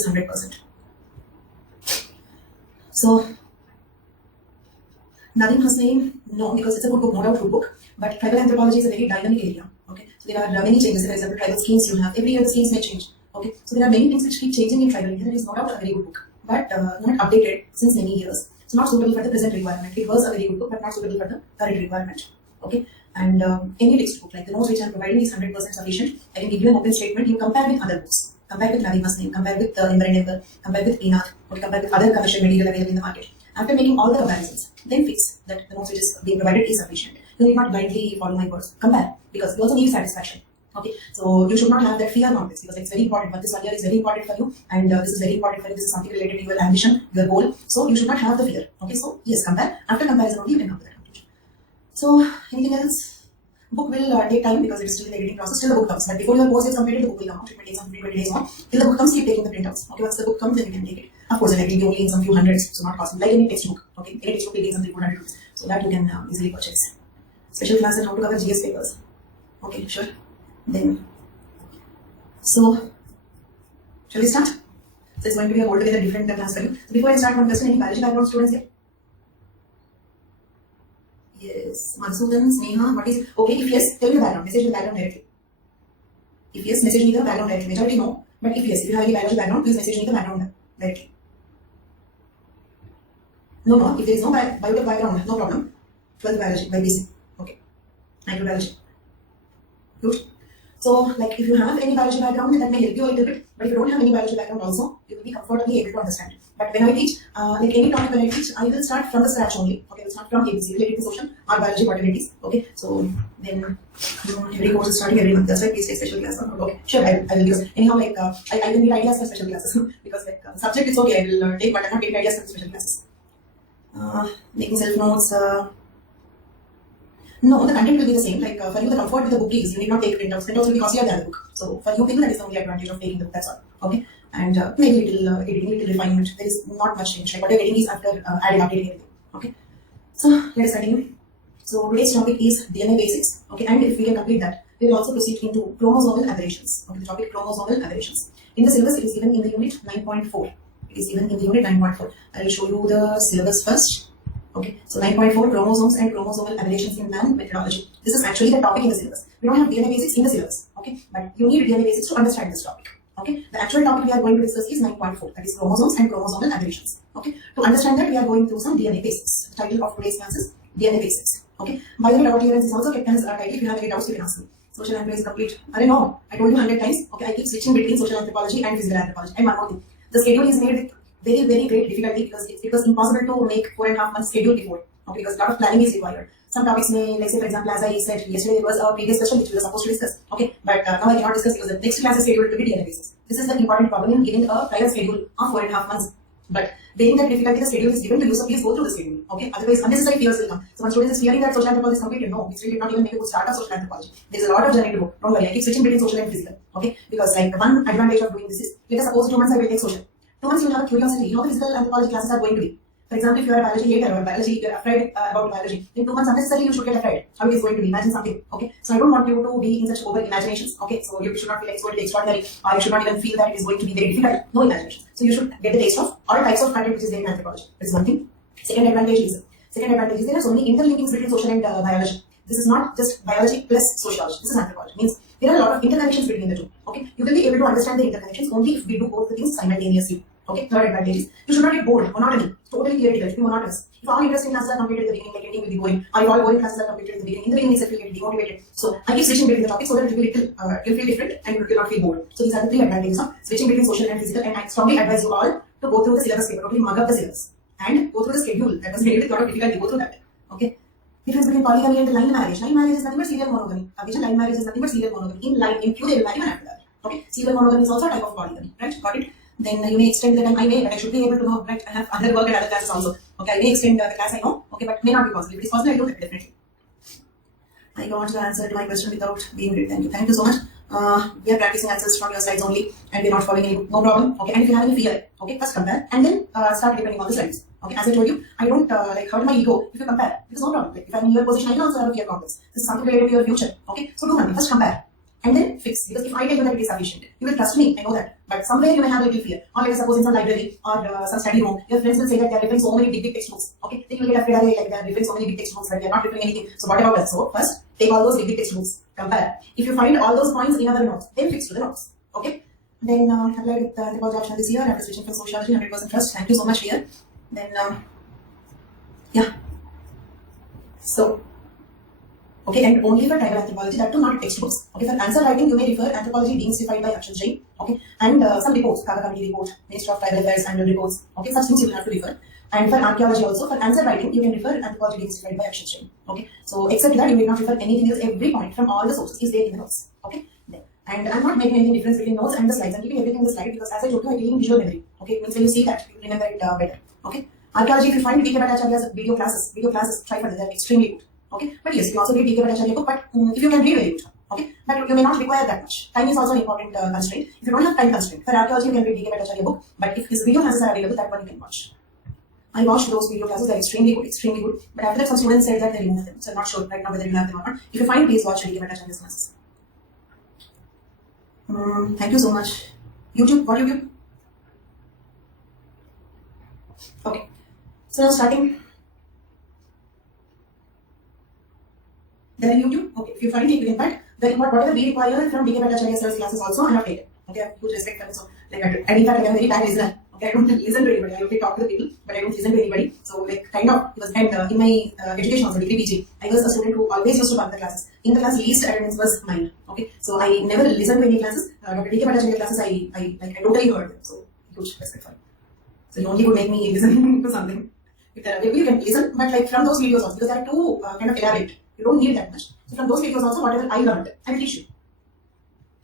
is 100%. So nothing has name, no, because it's a good book, no doubt good book. But tribal anthropology is a very dynamic area. Okay, so there are many changes. For example, tribal schemes you have every year, the schemes may change. Okay, so there are many things which keep changing in tribal India. That is no doubt a very good book, but not updated since many years. So not suitable for the present requirement. It was a very good book, but not suitable for the current requirement. Okay, and any textbook like the notes which I am providing is 100% sufficient. I can give you an open statement. You compare with other books. Compare with Nabi Muslim, compare with Imran, compare with Enoch, or compare with other commercial material available in the market. After making all the comparisons, then fix that the notes which is being provided is sufficient. You need not blindly follow my words. Compare, because you also need satisfaction. Okay, so you should not have that fear complex, because it's very important. But this 1 year is very important for you, and this is very important for you. This is something related to your ambition, your goal. So you should not have the fear. Okay, so yes, compare. After comparison only you can come to that conclusion. So anything else? Book will take time because it is still in the editing process till the book comes. But before your course is completed, the book will come out. It may take some 20 days more. Till the book comes, keep taking the printouts. Okay, once the book comes, then you can take it. Of course, it will be only in some few hundreds, so not costly. Like any textbook. Okay, any textbook will take something 400 rupees. So that you can easily purchase. Special class on how to cover GS papers. Okay, sure. Then, so shall we start? So it's going to be a altogether different class for you. So before I start, one question: any biology background students here? Yes, Madhusudan, Sneha, what is it? Okay, if yes, tell me the background, message me the background directly. If yes, message me the background directly. Majority no, but if yes, if you have any biology background, please message me the background directly. No, if there is no biotech background, no problem. 12th biology by BC. Okay, microbiology. Good. So, like if you have any biology background, that may help you a little bit. But if you don't have any biology background also, you will be comfortably able to understand. But when I teach, like any topic when I teach, I will start from the scratch only. Okay, it's not from ABC, related to social or biology whatever it is. Okay, so then every course is starting every month. That's why please take special class. Okay, sure, I will because anyhow like I will need ideas for special classes because like the subject it's okay, I will take, but I'm not taking ideas for special classes. Making self notes. No, the content will be the same. Like for you, the comfort with the book is you need not take printouts. Printouts will be costlier than the book. So for you people, that is the only advantage of taking the book. That's all. Okay, and maybe little editing, little refinement. There is not much change. Like what you're getting is after adding, updating everything. Okay, so let us continue. So today's topic is DNA basics. Okay, and if we can complete that, we will also proceed into chromosomal aberrations. Okay, the topic chromosomal aberrations. In the syllabus, it is given in the unit 9.4. It is given in the unit 9.4. I will show you the syllabus first. Okay, so 9.4 chromosomes and chromosomal aberrations in man methodology. This is actually the topic in the syllabus. We don't have DNA basics in the syllabus. Okay, but you need DNA basics to understand this topic. Okay, the actual topic we are going to discuss is 9.4, that is chromosomes and chromosomal aberrations. Okay, to understand that we are going through some DNA basics. The title of today's class is DNA basics. Okay, by the way, doubt clearance is also kept as a title. If you have any doubts, you can ask me. Social anthropology is complete. I don't know. I told you 100 times. Okay, I keep switching between social anthropology and physical anthropology. And one more thing, the schedule is made with very great difficulty because it was impossible to make 4.5 months schedule before. Okay, because a lot of planning is required. Some topics may, like say for example, as I said yesterday, there was a previous session which we were supposed to discuss. Okay, but now I cannot discuss because the next class is scheduled to be DNA basis. This is the important problem in giving a prior schedule of 4.5 months. But being that difficulty, the schedule is given to you, so please go through the schedule. Okay, otherwise unnecessary fears will come. So one student is fearing that social anthropology is completed. No, we still did not even make a good start of social anthropology. There is a lot of journey to go. Don't worry, I keep switching between social and physical. Okay, because like one advantage of doing this is, let us suppose 2 months I will take social. 2 months you will have a curiosity how the physical anthropology classes are going to be. For example, if you are a biology hater or biology, you are afraid about biology, in 2 months unnecessarily you should get afraid how it is going to be. Imagine something. Okay, so I don't want you to be in such over imaginations. Okay, so you should not feel like it's going to be extraordinary, or you should not even feel that it is going to be very difficult. No imagination. So you should get the taste of all types of content which is there in anthropology. That is one thing. Second advantage is there are so many interlinkings between social and biology. This is not just biology plus sociology. This is anthropology. Means there are a lot of interconnections between the two. Okay, you will be able to understand the interconnections only if we do both the things simultaneously. Okay, third advantage is you should not get bored, monotony, totally theoretical, be monotonous. If all interesting classes are completed at the beginning, like ending will be boring, or if all boring classes are completed at the beginning, in the beginning itself you get demotivated. So I keep switching between the topics so that it will be little, you'll feel different and you will not feel bored. So these are the 3 advantages of switching between social and physical, and I strongly advise you all to go through the syllabus paper, totally mug up the syllabus, and go through the schedule that was made with a lot of difficulty, go through that. Okay. Difference between polygamy and line marriage. Line marriage is nothing but serial monogamy. Line marriage is nothing but serial monogamy. In Q they will marry one after that. Okay. Serial monogamy is also a type of polygamy. Right? Got it? Then you may extend the time. I may, but I should be able to know. Right? I have other work and other classes also. Okay. I may extend the class. I know. Okay, but may not be possible. If it is possible, I will do that definitely. I got the answer to my question without being read. Thank you. Thank you so much. We are practicing answers from your slides only, and we are not following any book. No problem. Okay. And if you have any fear, okay, first compare and then start depending on the slides. Okay. As I told you, I don't like hurt my ego if you compare. Because no problem. Like if I'm in your position, I can also have a fear complex. This is something related to your future. Okay. So do nothing. First compare. and then fix. Because if I tell you that it is sufficient, you will trust me, I know that. But somewhere you may have a little fear. Or let us suppose in some library or some study room, your friends will say that they are referring so many big textbooks. Okay, then you will get afraid, like they are referring so many big textbooks, but they are not referring anything. So what about us? So first, take all those big textbooks, compare. If you find all those points in other notes, then fix to the notes. Okay. Then applied with the anthropology option this year after switching from sociology, 100% trust. Thank you so much, dear. Then yeah. So. Okay, and only for tribal anthropology, that too not textbooks. Okay, for answer writing, you may refer Anthropology demystified by Akshat Jain. Okay, and some reports, Kaga Committee report, Ministry of Tribal Affairs annual reports. Okay, such things you will have to refer. And for archaeology also, for answer writing, you can refer Anthropology demystified by Akshat Jain. Okay, so except that, you may not refer anything else. Every point from all the sources is there in the notes. Okay, then. And I'm not making any difference between notes and the slides. I'm keeping everything in the slide because as I told you, I'm giving visual memory. Okay, it means when you see that, you will remember it better. Okay, archaeology, if you find D.K. Bhattacharya's video classes, try for that. They're extremely good. Okay, but yes, you can also read D.K. Bhattacharya book, but if you can read, very good. Okay, but you may not require that much. Time is also an important constraint. If you don't have time constraint, for archaeology you can read D.K. Bhattacharya book, but if his video classes are available, that one you can watch. I watched those video classes, they're extremely good. But after that, some students said that they removed them, so I'm not sure right now whether you have them or not. If you find, please watch D.K. Bhattacharya's classes. Thank you so much. YouTube, what YouTube? Okay, so now starting. Then in YouTube, okay, if you find it, you can find then whatever we require from D.K. Bhattacharya's classes also, I have taken. Okay, I have huge respect for it. So, like, and in fact, I am a very bad listener. Okay, I don't listen to anybody. I only talk to the people, but I don't listen to anybody. So, like, kind of, it was, and in my education also, degree PG, I was a student who always used to bunk the classes. In the class, least attendance was mine. Okay, so I never listened to any classes. But D.K. Bhattacharya classes, I totally heard them. So, huge respect for it. So, you only could make me listen to something. If they're available, you can listen, but like from those videos also, because they are too kind of elaborate. You don't need that much. So from those videos also, whatever I learned, I will teach you.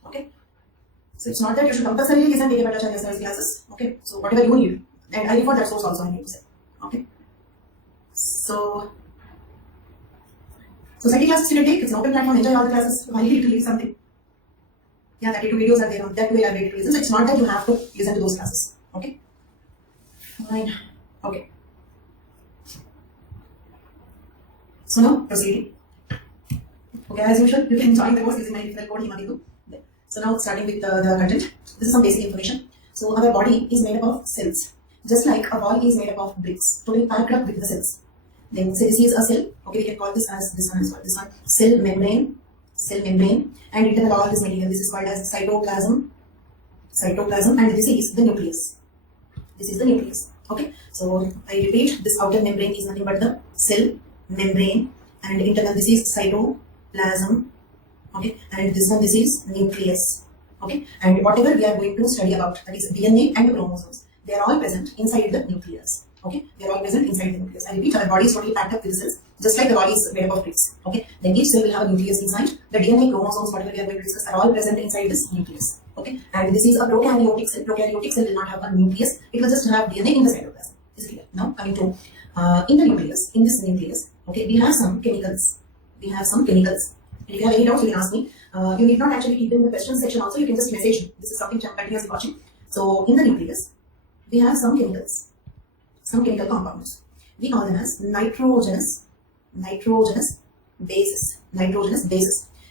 Okay. So it's not that you should compulsorily listen to D.K. Bhattacharya's classes. Okay. So whatever you need, and I refer that source also, I need to say. Okay. So society classes you can take. It's an open platform. Enjoy all the classes. Why you need to leave something? Yeah, 32 videos are there on that way elaborated reasons. So it's not that you have to listen to those classes. Okay. Fine. Okay. So now proceeding. Okay, as usual, you can join the course using my referral code Himakitu. So now starting with the content. This is some basic information. So our body is made up of cells, just like a wall is made up of bricks, totally packed up with the cells. Then so this is a cell. Okay, we can call this as this one as well. This one cell membrane, and internal all this material. This is called as cytoplasm, and this is the nucleus. This is the nucleus. Okay, so I repeat, this outer membrane is nothing but the cell membrane, and internal this is cytoplasm. Okay, and this is nucleus. Okay, and whatever we are going to study about, that is DNA and chromosomes, they are all present inside the nucleus. Okay, they are all present inside the nucleus. I repeat, our body is totally packed up with cells, just like the body is made up of bricks. Okay, then each cell will have a nucleus inside. The DNA, chromosomes, whatever we are going to discuss, are all present inside this nucleus. Okay, and this is a prokaryotic cell. Prokaryotic cell will not have a nucleus; it will just have DNA in the cytoplasm. Is it clear? Now coming to in the nucleus, in this nucleus, okay, we have some chemicals. And if you have any doubts, you can ask me. You need not actually keep in the question section also. You can just message me. This is something I'm continuously watching. So in the nucleus, we have some chemicals, some chemical compounds. We call them as nitrogenous bases.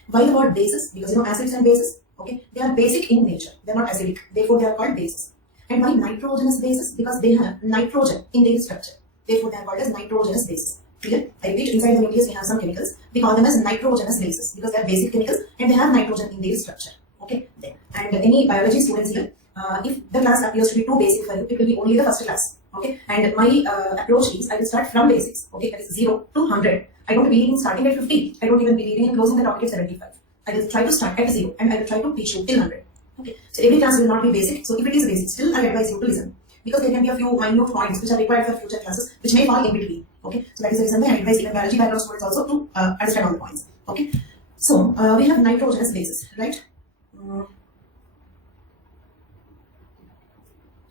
Why the word bases? Because you know acids and bases, okay, they are basic in nature. They are not acidic. Therefore, they are called bases. And why nitrogenous bases? Because they have nitrogen in their structure. Therefore, they are called as nitrogenous bases. Clear? I repeat, inside the nucleus we have some chemicals. We call them as nitrogenous bases because they are basic chemicals and they have nitrogen in their structure. Okay. Then, and any biology students here, if the class appears to be too basic for you, it will be only the first class. Okay. And my approach is I will start from basics. Okay. That is 0 to 100. I don't believe in starting at 50. I don't even believe in closing the topic at 75. I will try to start at 0 and I will try to teach you till 100. Okay. So every class will not be basic. So if it is basic, still I advise you to listen. Because there can be a few minute points which are required for future classes, which may fall in between. Okay, so that is the reason why I advise even biology background students also to understand all the points. Okay, so we have nitrogenous bases, right?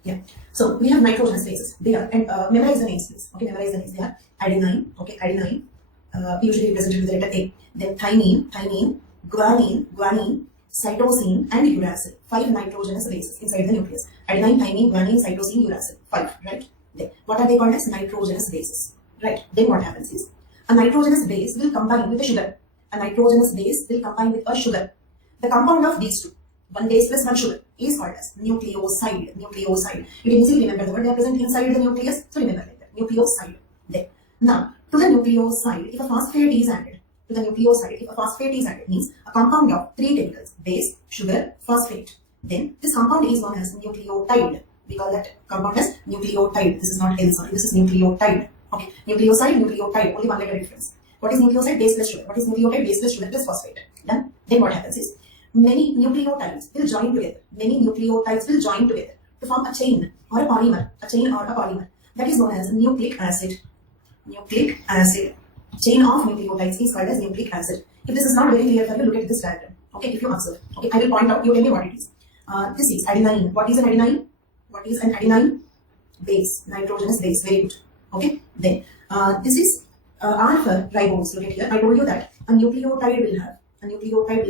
Yeah, so we have nitrogenous bases. They are, and memorize the names, please. Okay, memorize the names. They are adenine. Okay, adenine, usually represented with the letter A. Then thymine, guanine, cytosine, and uracil. 5 nitrogenous bases inside the nucleus. Adenine, thymine, guanine, cytosine, uracil. 5, right? Then what are they called as nitrogenous bases? Right. Then what happens is a nitrogenous base will combine with a sugar. A nitrogenous base will combine with a sugar. The compound of these two, one base plus one sugar, is called as nucleoside. Nucleoside. You can easily remember the word they are present inside the nucleus. So remember like that. Nucleoside. There. Now, to the nucleoside, if a phosphate is added, means a compound of three chemicals: base, sugar, phosphate. Then this compound is known as nucleotide. We call that compound as nucleotide. This is not L, sorry. This is nucleotide. Okay. Nucleoside, nucleotide. Only one letter difference. What is nucleoside? Base plus sugar. What is nucleotide? Base plus sugar plus phosphate. Done. Then what happens is, many nucleotides will join together. To form a chain or a polymer. That is known as nucleic acid. Chain of nucleotides is called as nucleic acid. If this is not very clear for you, look at this diagram. Okay, if you observe. Okay, I will point out. You tell me what it is. This is adenine. What is an adenine? Base. Nitrogenous base. Very good. Okay. Then this is R for ribose. Look at here. I told you that a nucleotide will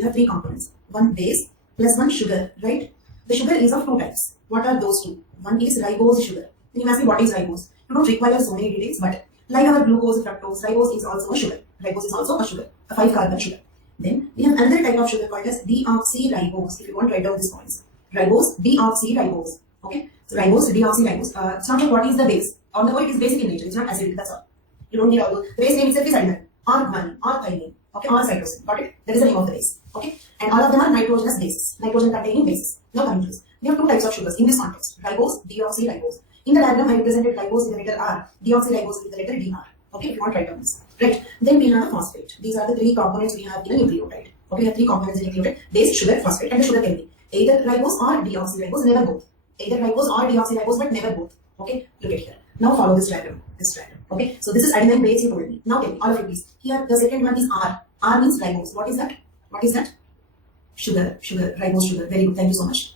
have three components. One base plus one sugar. Right? The sugar is of two types. What are those two? One is ribose sugar. Then you ask me what is ribose? You don't require so many details, but like our glucose, fructose, ribose is also a sugar. A 5-carbon sugar. Then we have another type of sugar called as deoxyribose. If you want to write down these points. Ribose, deoxyribose. Okay? So ribose, deoxyribose. It's not like what is the base. On the whole, it is basic in nature. It's not acidic. That's all. You don't need all those. The base name itself is adenine, or guanine, or thymine. Okay? Or cytosine. Got it? That is the name of the base. Okay? And all of them are nitrogenous bases. Nitrogen containing bases. Now coming to this. We have two types of sugars in this context. Ribose, deoxyribose. In the diagram, I represented ribose with the letter R, deoxyribose with the letter DR. Okay, if you want to write down this. Right. Then we have a phosphate. These are the three components we have in a nucleotide. Okay, we have three components in a nucleotide: base, sugar, phosphate, and the sugar can be either ribose or deoxyribose, never both. But never both. Okay, look at here. Now follow this diagram. Okay, so this is adenine base you told me. Now tell me, all of you please. Here, the second one is R. R means ribose. What is that? Sugar, ribose sugar. Very good. Thank you so much.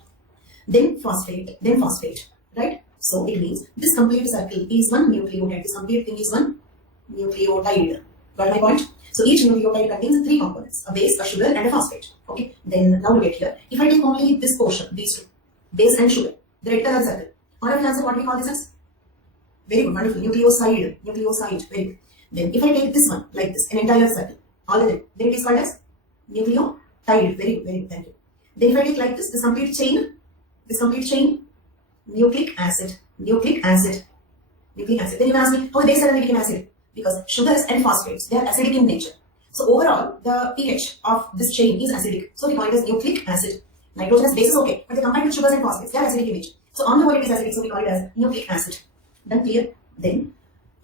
Then phosphate. Right? So it means this complete circle is one nucleotide. This complete thing is one nucleotide. Got my point? So each nucleotide contains three components: a base, a sugar, and a phosphate. Okay. Then now look at here. If I take only this portion, these two, base and sugar, the red color circle. All of you answer what we call this as? Very good, wonderful. Nucleoside. Very good. Then if I take this one like this, an entire circle, all of them, then it is called as nucleotide. Very good. Thank you. Then if I take like this complete chain, nucleic acid. Then you ask me, how they suddenly became acid? Because sugars and phosphates, they are acidic in nature. So overall, the pH of this chain is acidic. So we call it as nucleic acid. Nitrogenous base is okay, but they combine with sugars and phosphates, they are acidic in nature. So on the whole, it is acidic, so we call it as nucleic acid. Done clear? Then,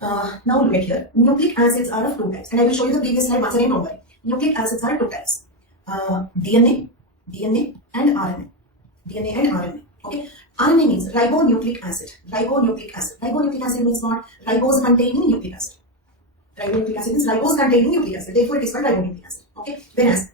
now look at here. Nucleic acids are of two types. And I will show you the previous slide once again, don't worry. Nucleic acids are two types. DNA and RNA. Okay. RNA means ribonucleic acid. Ribonucleic acid means what? Ribose containing nucleic acid. Ribonucleic acid means ribose containing nucleic acid. Therefore, it is called ribonucleic acid. Okay. Whereas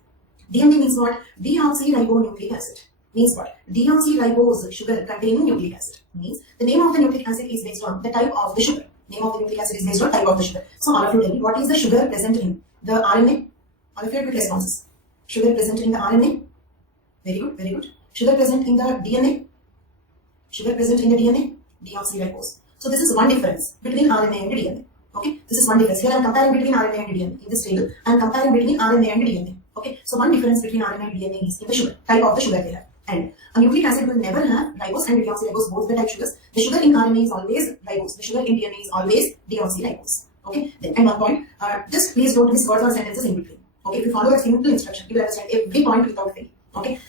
DNA means what? Deoxyribonucleic acid. Means what? Deoxyribose sugar containing nucleic acid. Means the name of the nucleic acid is based on the type of the sugar. Name of the nucleic acid is based on type of the sugar. So all of you tell me, what is the sugar present in the RNA? All of you have good responses. Sugar present in the RNA. Very good. Sugar present in the DNA. Deoxyribose. So this is one difference between RNA and DNA. Okay, this is one difference. Here I am comparing between RNA and DNA. In this table, I am comparing between RNA and DNA. Okay, so one difference between RNA and DNA is in the sugar, type of the sugar they have. And a nucleic acid will never have ribose and deoxyribose, both the type sugars. The sugar in RNA is always ribose. The sugar in DNA is always deoxyribose. Okay, then and one point, just please don't miss words or sentences in between. Okay, if you follow that simple instruction, you will understand every point without failing. Okay.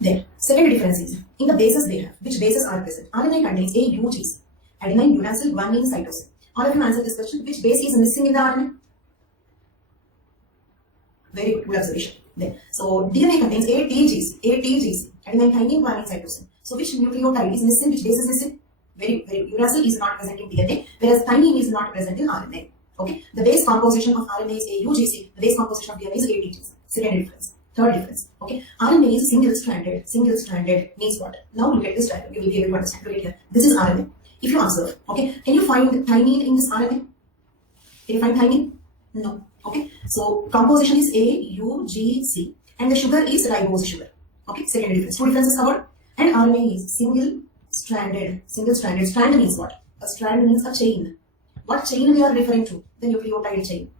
Then, second difference is, in the bases they have, which bases are present? RNA contains AUGC, adenine, uracil, guanine, cytosine. All of you answer this question. Which base is missing in the RNA? Very good observation. Then, so DNA contains ATGC, adenine, thymine, guanine, cytosine. So which nucleotide is missing? Which base is missing? Very good. Uracil is not present in DNA, whereas thymine is not present in RNA. Okay. The base composition of RNA is AUGC. The base composition of DNA is ATGC. Second difference. Third difference. Okay. RNA is single-stranded. Single-stranded means what? Now look at this diagram. You will be able to understand. Look at here. This is RNA. If you observe, okay, can you find thymine in this RNA? Can you find thymine? No. Okay. So composition is AUGC and the sugar is ribose sugar. Okay. Second difference. Two differences covered. And RNA is single-stranded. Single-stranded. Strand means what? A strand means a chain. What chain we are referring to? The nucleotide chain.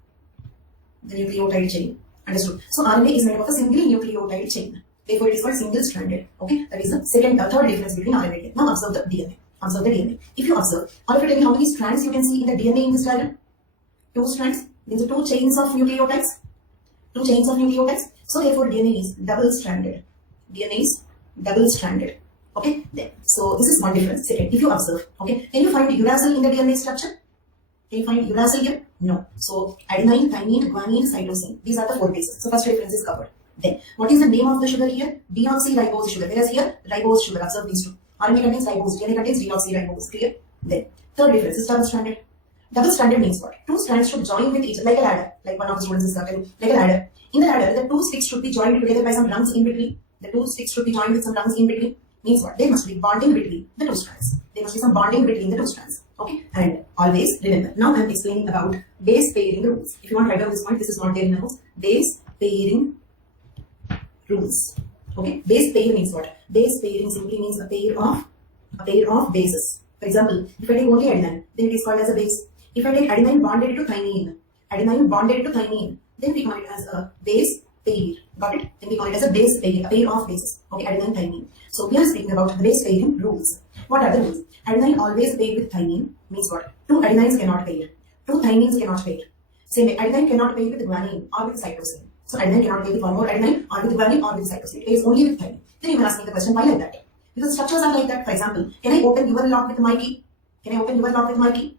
Understood. So RNA is made up of a single nucleotide chain. Therefore, it is called single-stranded. Okay, that is the third difference between RNA and DNA. Now observe the DNA. Observe the DNA. If you observe, all of you tell me how many strands you can see in the DNA in this diagram? 2 strands. These are 2 chains of nucleotides. 2 chains of nucleotides. So therefore, DNA is double-stranded. DNA is double-stranded. Okay. Then, so this is one difference. Second, if you observe, okay, can you find uracil in the DNA structure? Can you find uracil here? No. So adenine, thymine, guanine, cytosine. These are the 4 bases. So first difference is covered. Then, what is the name of the sugar here? Deoxyribose sugar. Whereas here, ribose sugar. Observe these 2. RNA contains ribose, DNA contains deoxyribose. Clear? Then, third difference is double-stranded. Double-stranded means what? 2 strands should join with each other, like a ladder. Like one of the students is telling, like a ladder. In the ladder, the 2 sticks should be joined together by some rungs in between. The 2 sticks should be joined with some rungs in between. Means what? There must be bonding between the 2 strands. There must be some bonding between the 2 strands. Okay? And always remember, now I am explaining about base pairing rules. If you want to write down this point, this is not there in the notes. Base pairing rules. Okay? Base pair means what? Base pairing simply means a pair of bases. For example, if I take only adenine, then it is called as a base. If I take adenine bonded to thymine, then we call it as a base pair. Got it? Then we call it as a base pair, a pair of bases. Okay, adenine, thymine. So we are speaking about the base pairing rules. What are the rules? Adenine always pair with thymine means what? 2 adenines cannot pair. 2 thymines cannot pair. Same way, adenine cannot pair with guanine or with cytosine. So adenine cannot pair with one more adenine or with guanine or with cytosine. It pairs only with thymine. Then you can ask me the question, why like that? Because structures are like that. For example, can I open your lock with my key? Can I open your lock with my key?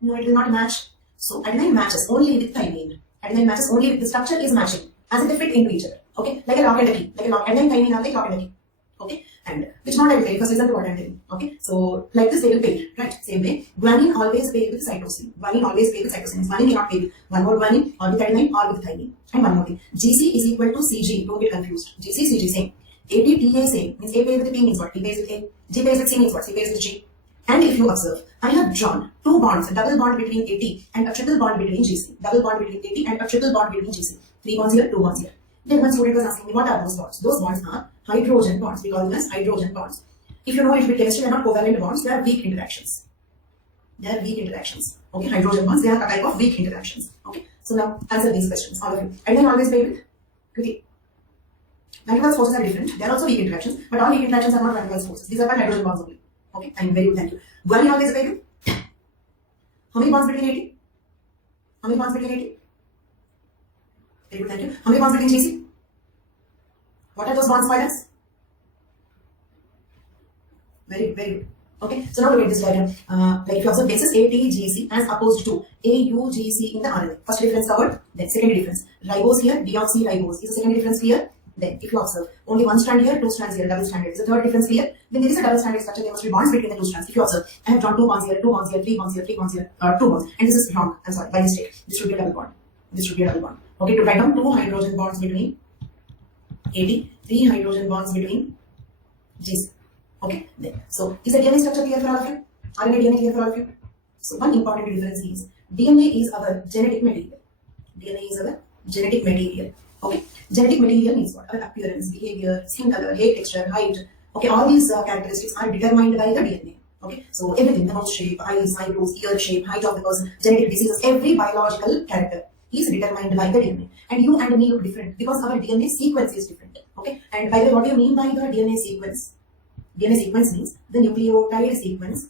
No, it will not match. So adenine matches only with thymine. Adenine matches only with the structure is matching as if they fit into each other. Okay, like a lock and a key. Like a lock, adenine, thymine are like lock and a key. Okay, and which not I will tell you because listen to what I am telling. Okay, so like this they will pair, right? Same way, guanine always pair with cytosine. Guanine always pair with cytosine. Guanine cannot pair with one more guanine or with adenine or with thymine. And one more thing, GC is equal to CG. Don't get confused. GC, CG same. AT, TA same. Means A pairs with P means what? P pairs with A. G pairs with C means what? C pairs with G. And if you observe, I have drawn 2 bonds, a double bond between AT and a triple bond between GC. Double bond between AT and a triple bond between GC. 3 bonds here, 2 bonds here. Then one student was asking me, what are those bonds? Those bonds are hydrogen bonds. We call them as hydrogen bonds. If you know a little bit chemistry, they are not covalent bonds. They are weak interactions. They are weak interactions. Okay, hydrogen bonds, they are a type of weak interactions. Okay, so now answer these questions, all of you. And then always pair with quickly. Van der Waals forces are different. They are also weak interactions, but all weak interactions are not Van der Waals forces. These are called hydrogen bonds only. Okay, I'm very good, thank you. Guanine always pair with? How many bonds between AT? How many bonds between AT? Very good, thank you. How many bonds between GC? What are those bonds called as? Very good, very good. Okay, so now look at this diagram. Like if you observe bases ATGC as opposed to AUGC in the RNA. First difference covered, then second difference. Ribose here, deoxyribose is the second difference here. Then if you observe only 1 strand here, 2 strands here, double stranded is the third difference here. Then there is a double stranded structure, there must be bonds between the 2 strands. If you observe, I have drawn 2 bonds here, 2 bonds here, 3 bonds here, 3 bonds here, 2 bonds. And this is wrong, I'm sorry, by mistake. This should be a double bond. This should be a double bond. Okay, to write down 2 hydrogen bonds between AT, 3 hydrogen bonds between GC. Okay, then. So is the DNA structure clear for all of you? RNA DNA clear for all of you? So one important difference is DNA is our genetic material. DNA is our genetic material. Okay, genetic material means what? Our appearance, behavior, skin color, hair texture, height. Okay, all these characteristics are determined by the DNA. Okay, so everything, the mouth shape, eyes, eyebrows, ear shape, height of the person, genetic diseases, every biological character is determined by the DNA. And you and me look different because our DNA sequence is different. Okay, and by the way, what do you mean by the DNA sequence? DNA sequence means the nucleotide sequence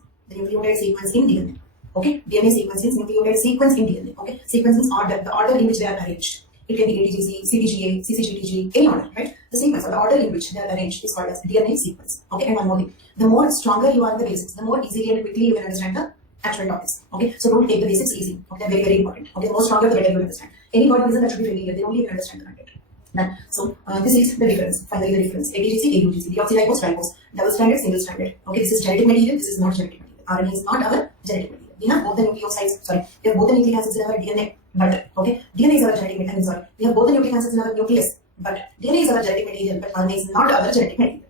in DNA. Okay, DNA sequence means nucleotide sequence in DNA. Okay, sequence means order, the order in which they are arranged. It can be ATGC, CTGA, CCGTG, any order, right? The sequence or the order in which they are arranged is called as DNA sequence. Okay, and one more thing. The more stronger you are in the basics, the more easily and quickly you can understand the actual topics. Okay, so don't take the basics easy. Okay, they're very, very important. Okay, the more stronger, the better you understand. Any word reason that should be familiar, then only you can understand the content. Then, so this is the difference. Finally, the difference. ATGC, AUGC, deoxyribose, ribose, double stranded, single stranded. Okay, this is genetic material. This is not genetic material. RNA is not our genetic material. We have both the nucleosides. Sorry, we have both the nucleic acids in our DNA. But okay, DNA is our genetic material. Sorry, we have both the nucleic acids in our nucleus. But DNA is our genetic material. But RNA is not our genetic material.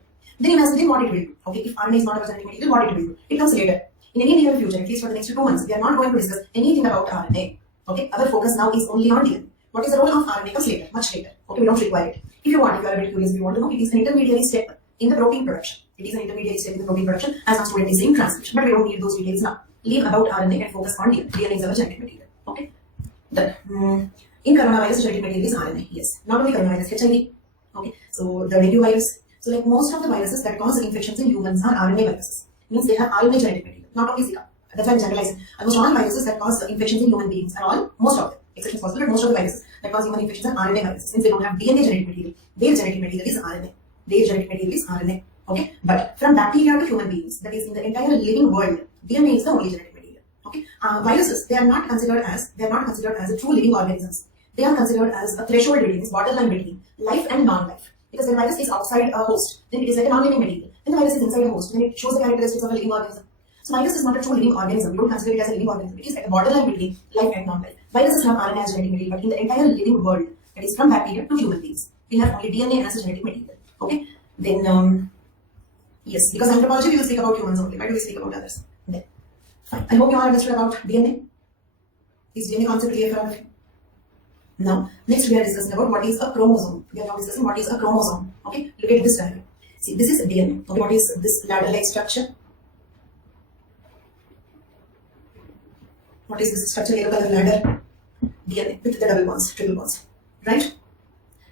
Then you ask me what it will do. Okay, if RNA is not our genetic material, what it will do? It comes later. In any near future, at least for the next 2 months, we are not going to discuss anything about RNA. Okay, our focus now is only on DNA. What is the role of RNA comes later, much later. Okay, we don't require it. If you want, if you are a bit curious, if you want to know, it is an intermediary step in the protein production. It is an intermediary step in the protein production as our student is saying transcription. But we don't need those details now. Leave about RNA and focus on DNA. DNA is our genetic material. Okay. Then, in coronavirus, genetic material is RNA. Yes. Not only coronavirus, HIV. Okay, so the dengue virus. So like most of the viruses that cause infections in humans are RNA viruses. Means they have RNA genetic material, not only Zika. That's why I'm generalizing. Almost all viruses that cause infections in human beings are all, most of them, exceptions possible, but most of the viruses that cause human infections are RNA viruses. Since they don't have DNA genetic material, their genetic material is RNA. Their genetic material is RNA. Okay, but from bacteria to human beings, that is in the entire living world, DNA is the only genetic material. Okay, viruses, they are not considered as a true living organisms. They are considered as a threshold between, this borderline between life and non-life. Because when virus is outside a host, then it is like a non-living material. When the virus is inside a host, then it shows the characteristics of a living organism. So virus is not a true living organism. You don't consider it as a living organism. It is at the borderline between life and non-life. Viruses have RNA as genetic material, but in the entire living world, that is from bacteria to human beings, we have only DNA as a genetic material. Okay, then yes, because anthropology we will speak about humans only. Why do we speak about others? Then fine. I hope you all understood about DNA. Is DNA concept clear for all of you? Now, next we are discussing about what is a chromosome. We are now discussing what is a chromosome. Okay, look at this diagram. See, this is DNA. Okay, what is this ladder-like structure? What is this structure? Yellow color ladder. DNA with the double bonds, triple bonds. Right?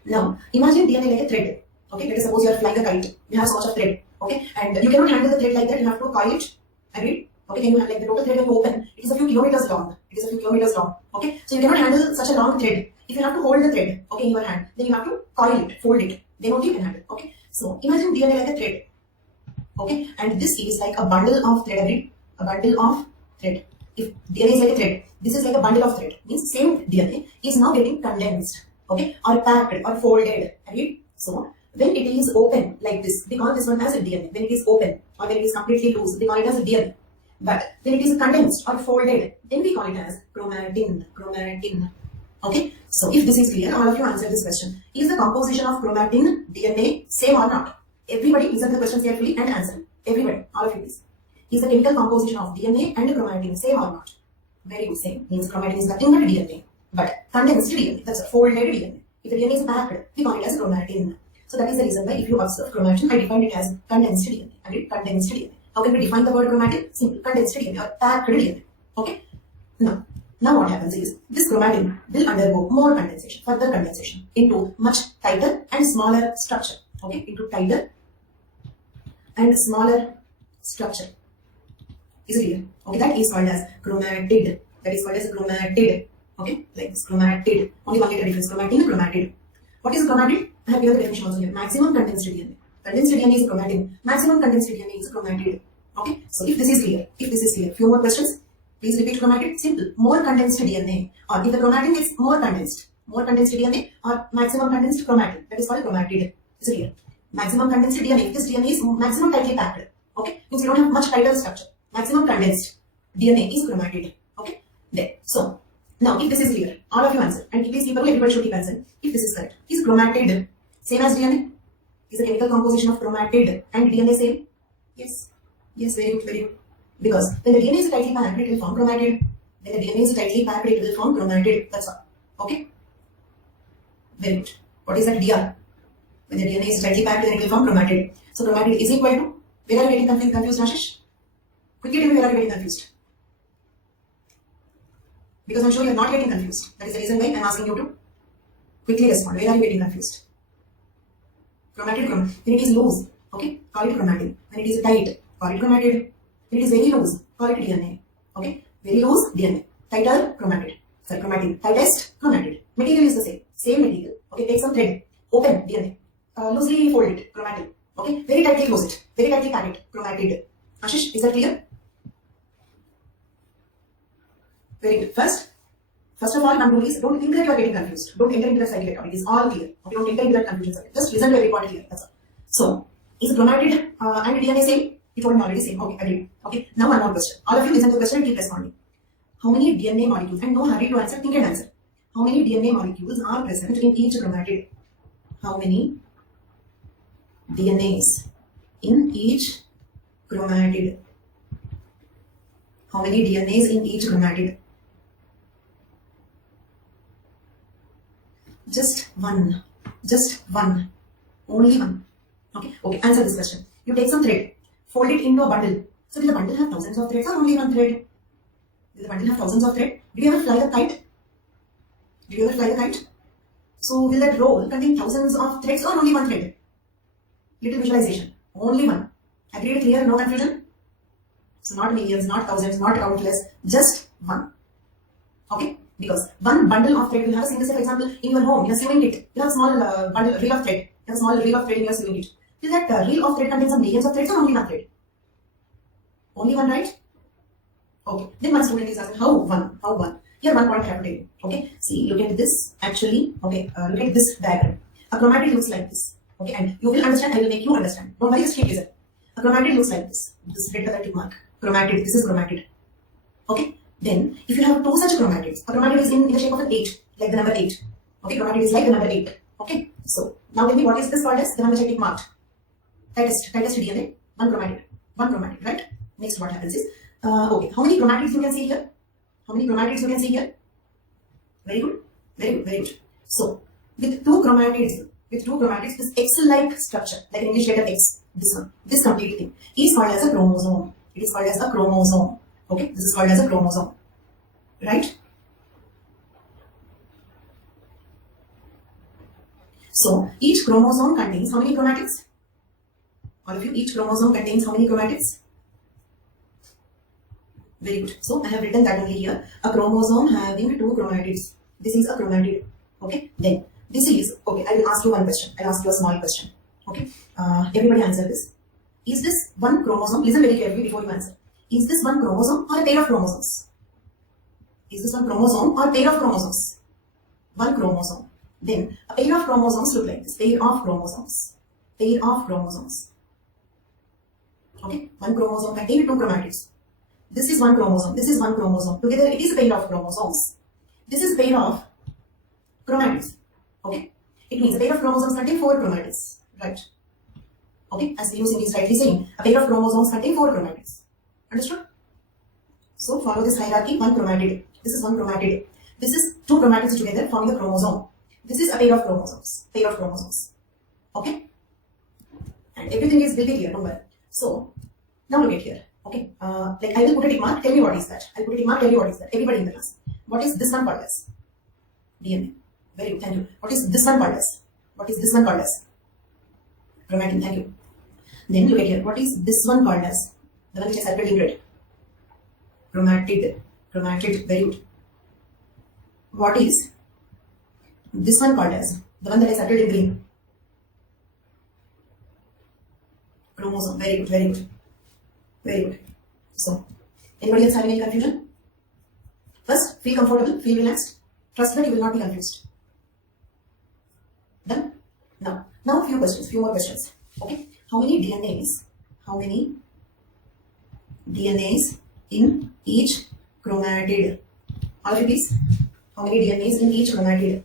Now, imagine DNA like a thread. Okay, let us suppose you are flying a kite. You have so much of thread. Okay, and you cannot handle the thread like that. You have to coil it. Agreed? Okay, can you have like the total thread when you open? It is a few kilometers long. It is a few kilometers long. Okay, so you cannot handle such a long thread. If you have to hold the thread, okay, in your hand, then you have to coil it, fold it. Then only you can handle. Okay, so imagine DNA like a thread. Okay, and this is like a bundle of thread. Agreed? A bundle of thread. If DNA is like a thread, this is like a bundle of thread. Means same DNA is now getting condensed. Okay, or packed or folded. Agreed? So when it is open like this, we call this one as a DNA. When it is open or when it is completely loose, we call it as a DNA. But when it is condensed or folded, then we call it as chromatin. Chromatin. Okay, so if this is clear, all of you answer this question. Is the composition of chromatin DNA same or not? Everybody listen to the question carefully and answer. Everybody, all of you please. Is the chemical composition of DNA and chromatin same or not? Very good, same. Means chromatin is nothing but DNA. But condensed DNA, that's a folded DNA. If the DNA is packed, we call it as chromatin. So that is the reason why if you observe chromatin, I define it as condensed DNA. Agreed? Condensed DNA. How can we define the word chromatin? Simple. Condensed DNA or packed DNA. Okay? Now what happens is, this chromatin will undergo more condensation, further condensation into much tighter and smaller structure. Okay? Into tighter and smaller structure. Is it clear? Okay, that is called as chromatid. That is called as chromatid. Okay? Like this, chromatid. Only one letter difference. Chromatin, chromatid. What is chromatid? I have given the definition also here. Maximum condensed DNA. Condensed DNA is chromatin. Maximum condensed DNA is chromatid. Okay? So if this is clear, few more questions. Please repeat chromatid. Simple. More condensed DNA. Or if the chromatin is more condensed DNA or maximum condensed chromatin. That is called chromatid. Is it clear? Maximum condensed DNA. If this DNA is maximum tightly packed. Okay? Means you don't have much tighter structure. Maximum condensed DNA is chromatid. Okay? There. So, now if this is clear, all of you answer. And please keep everybody should keep answering. If this is correct. Is chromatid same as DNA? Is the chemical composition of chromatid and DNA same? Yes. Yes, very good, very good. Because when the DNA is tightly packed, it will form chromatid. When the DNA is tightly packed, it will form chromatid. That's all. Okay? Very good. What is that DR? When the DNA is tightly packed, then it will form chromatid. So chromatid is equal to, where are you getting confused, Ashish? Quickly tell me where are you getting confused? Because I'm sure you're not getting confused. That is the reason why I'm asking you to quickly respond. Where are you getting confused? Chromatid, when it is loose, okay, call it chromatin. When it is tight, call it chromatid. When it is very loose, call it DNA. Okay, very loose DNA. Tighter, chromatid. Sorry, chromatin. Tightest, chromatid. Material is the same. Same material. Okay, take some thread. Open DNA. Loosely fold it, chromatin. Okay, very tightly close it. Very tightly pack it, chromatid. Ashish, is that clear? Very good. First of all, one rule is don't think that you are getting confused. Don't enter into that cycle at all. It is all clear. Okay, don't enter into that confusion cycle. Just listen to every point here. That's all. So, is chromatid and DNA same? You told me already same. Okay, agreed. Okay, now one more question. All of you listen to the question and keep responding. How many DNA molecules, and no hurry to answer, think and answer. How many DNA molecules are present in each chromatid? How many DNAs in each chromatid? How many DNAs in each chromatid? Just one. Just one. Only one. Okay, okay, answer this question. You take some thread, fold it into a bundle. So will the bundle have thousands of threads or only one thread? Will the bundle have thousands of threads? Did you ever fly the kite? Did you ever fly the kite? So will that roll contain thousands of threads or only one thread? Little visualization. Only one. Agreed, clear, no confusion? So not millions, not thousands, not countless, just one. Okay? Because one bundle of thread will have a single set. For example, in your home, in a sewing kit, you have a small reel of thread. You have a small reel of thread in your sewing kit. Will that reel of thread contain some millions of threads or only one thread? Only one, right? Okay. Then one student is asking, how one? How one? Here one point I have to tell you. Okay. See, look at this actually. Okay. Look at this diagram. A chromatid looks like this. Okay. And you will understand. I will make you understand. Don't worry, just keep listen. A chromatid looks like this. This red color tick mark. Chromatid. This is chromatid. Okay. Then, if you have two such chromatids, a chromatid is in the shape of an 8, like the number 8. Okay. Chromatid is like the number 8. Okay. So now tell me what is this called as? The one which I tick marked. Tightest DNA. One chromatid. One chromatid. Right. Next, what happens is. Okay, how many chromatids you can see here? How many chromatids you can see here? Very good, very good, very good. So, with two chromatids, this X-like structure, like an English letter X, this one, this complete thing, is called as a chromosome. It is called as a chromosome. Okay, this is called as a chromosome. Right? So, each chromosome contains how many chromatids? All of you, each chromosome contains how many chromatids? Very good. So I have written that only here. A chromosome having two chromatids. This is a chromatid. Okay. Then this is okay. I will ask you one question. I'll ask you a small question. Okay. Everybody answer this. Is this one chromosome? Listen very carefully before you answer. Is this one chromosome or a pair of chromosomes? Is this one chromosome or a pair of chromosomes? One chromosome. Then a pair of chromosomes look like this. Pair of chromosomes. Pair of chromosomes. Okay. One chromosome contains two chromatids. This is one chromosome. This is one chromosome. Together it is a pair of chromosomes. This is a pair of chromatids. Okay. It means a pair of chromosomes contain 4 chromatids. Right. Okay. As Using is rightly saying, a pair of chromosomes contain 4 chromatids. Understood? So follow this hierarchy. One chromatid. This is one chromatid. This is two chromatids together forming a chromosome. This is a pair of chromosomes. Pair of chromosomes. Okay. And everything is very clear. Don't worry. So now look at here. Okay, like I will put a tick mark, tell me what is that. I'll put a tick mark, tell me what is that. Everybody in the class. What is this one called as? DNA. Very good, thank you. What is this one called as? What is this one called as? Chromatin, thank you. Then look at here. What is this one called as? The one which is circled in red. Chromatid. Chromatid, very good. What is this one called as? The one that is circled in green. Chromosome, very good, very good. Very good. So, anybody else having any confusion? First, feel comfortable, feel relaxed. Trust that you will not be confused. Done? Now few questions, few more questions. Okay. How many DNAs? How many DNAs in each chromatid? All of you please. How many DNAs in each chromatid?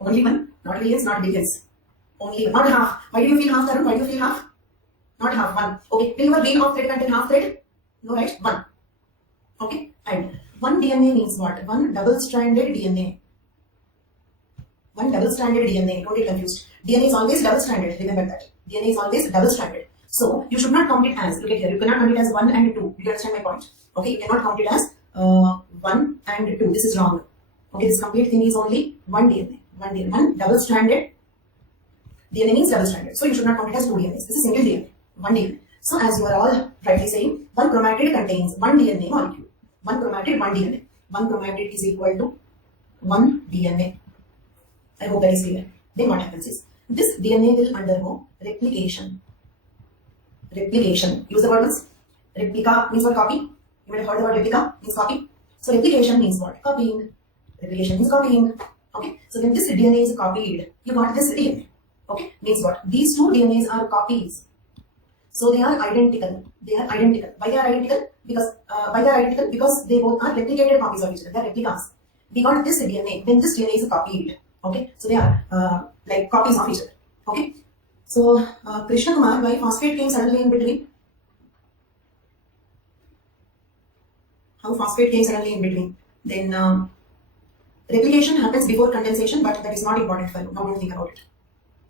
Only one. Not millions, not billions. Only one. Not half. Why do you feel half, Tarun? Why do you feel half? Not half, one. Okay, will your reel of thread contain half thread? No, right? One. Okay, and one DNA means what? One double-stranded DNA. One double-stranded DNA. Don't get confused. DNA is always double-stranded. Remember that. DNA is always double-stranded. So you should not count it as. Look at here. You cannot count it as 1 and 2. You understand my point? Okay, you cannot count it as 1 and 2. This is wrong. Okay, this complete thing is only one DNA. One DNA. One double-stranded. DNA means double-stranded. So you should not count it as 2 DNAs. This is single DNA. One DNA. So as you are all rightly saying, one chromatid contains one DNA molecule. One chromatid, one DNA. One chromatid is equal to one DNA. I hope that is clear. Then what happens is, this DNA will undergo replication. Replication. Use the word once. Replica means what? Copy. You might have heard the word replica means copy. So replication means what? Copying. Replication means copying. Okay. So when this DNA is copied, you got this DNA. Okay. Means what? These two DNAs are copies. So they are identical. They are identical. Why they are identical? Because they both are replicated copies of each other. They are replicas. We got this DNA. Then this DNA is copied. Okay. So they are like copies of each other. Okay. So Krishna Kumar, why phosphate came suddenly in between? How phosphate came suddenly in between? Then replication happens before condensation, but that is not important for you. Now don't think about it.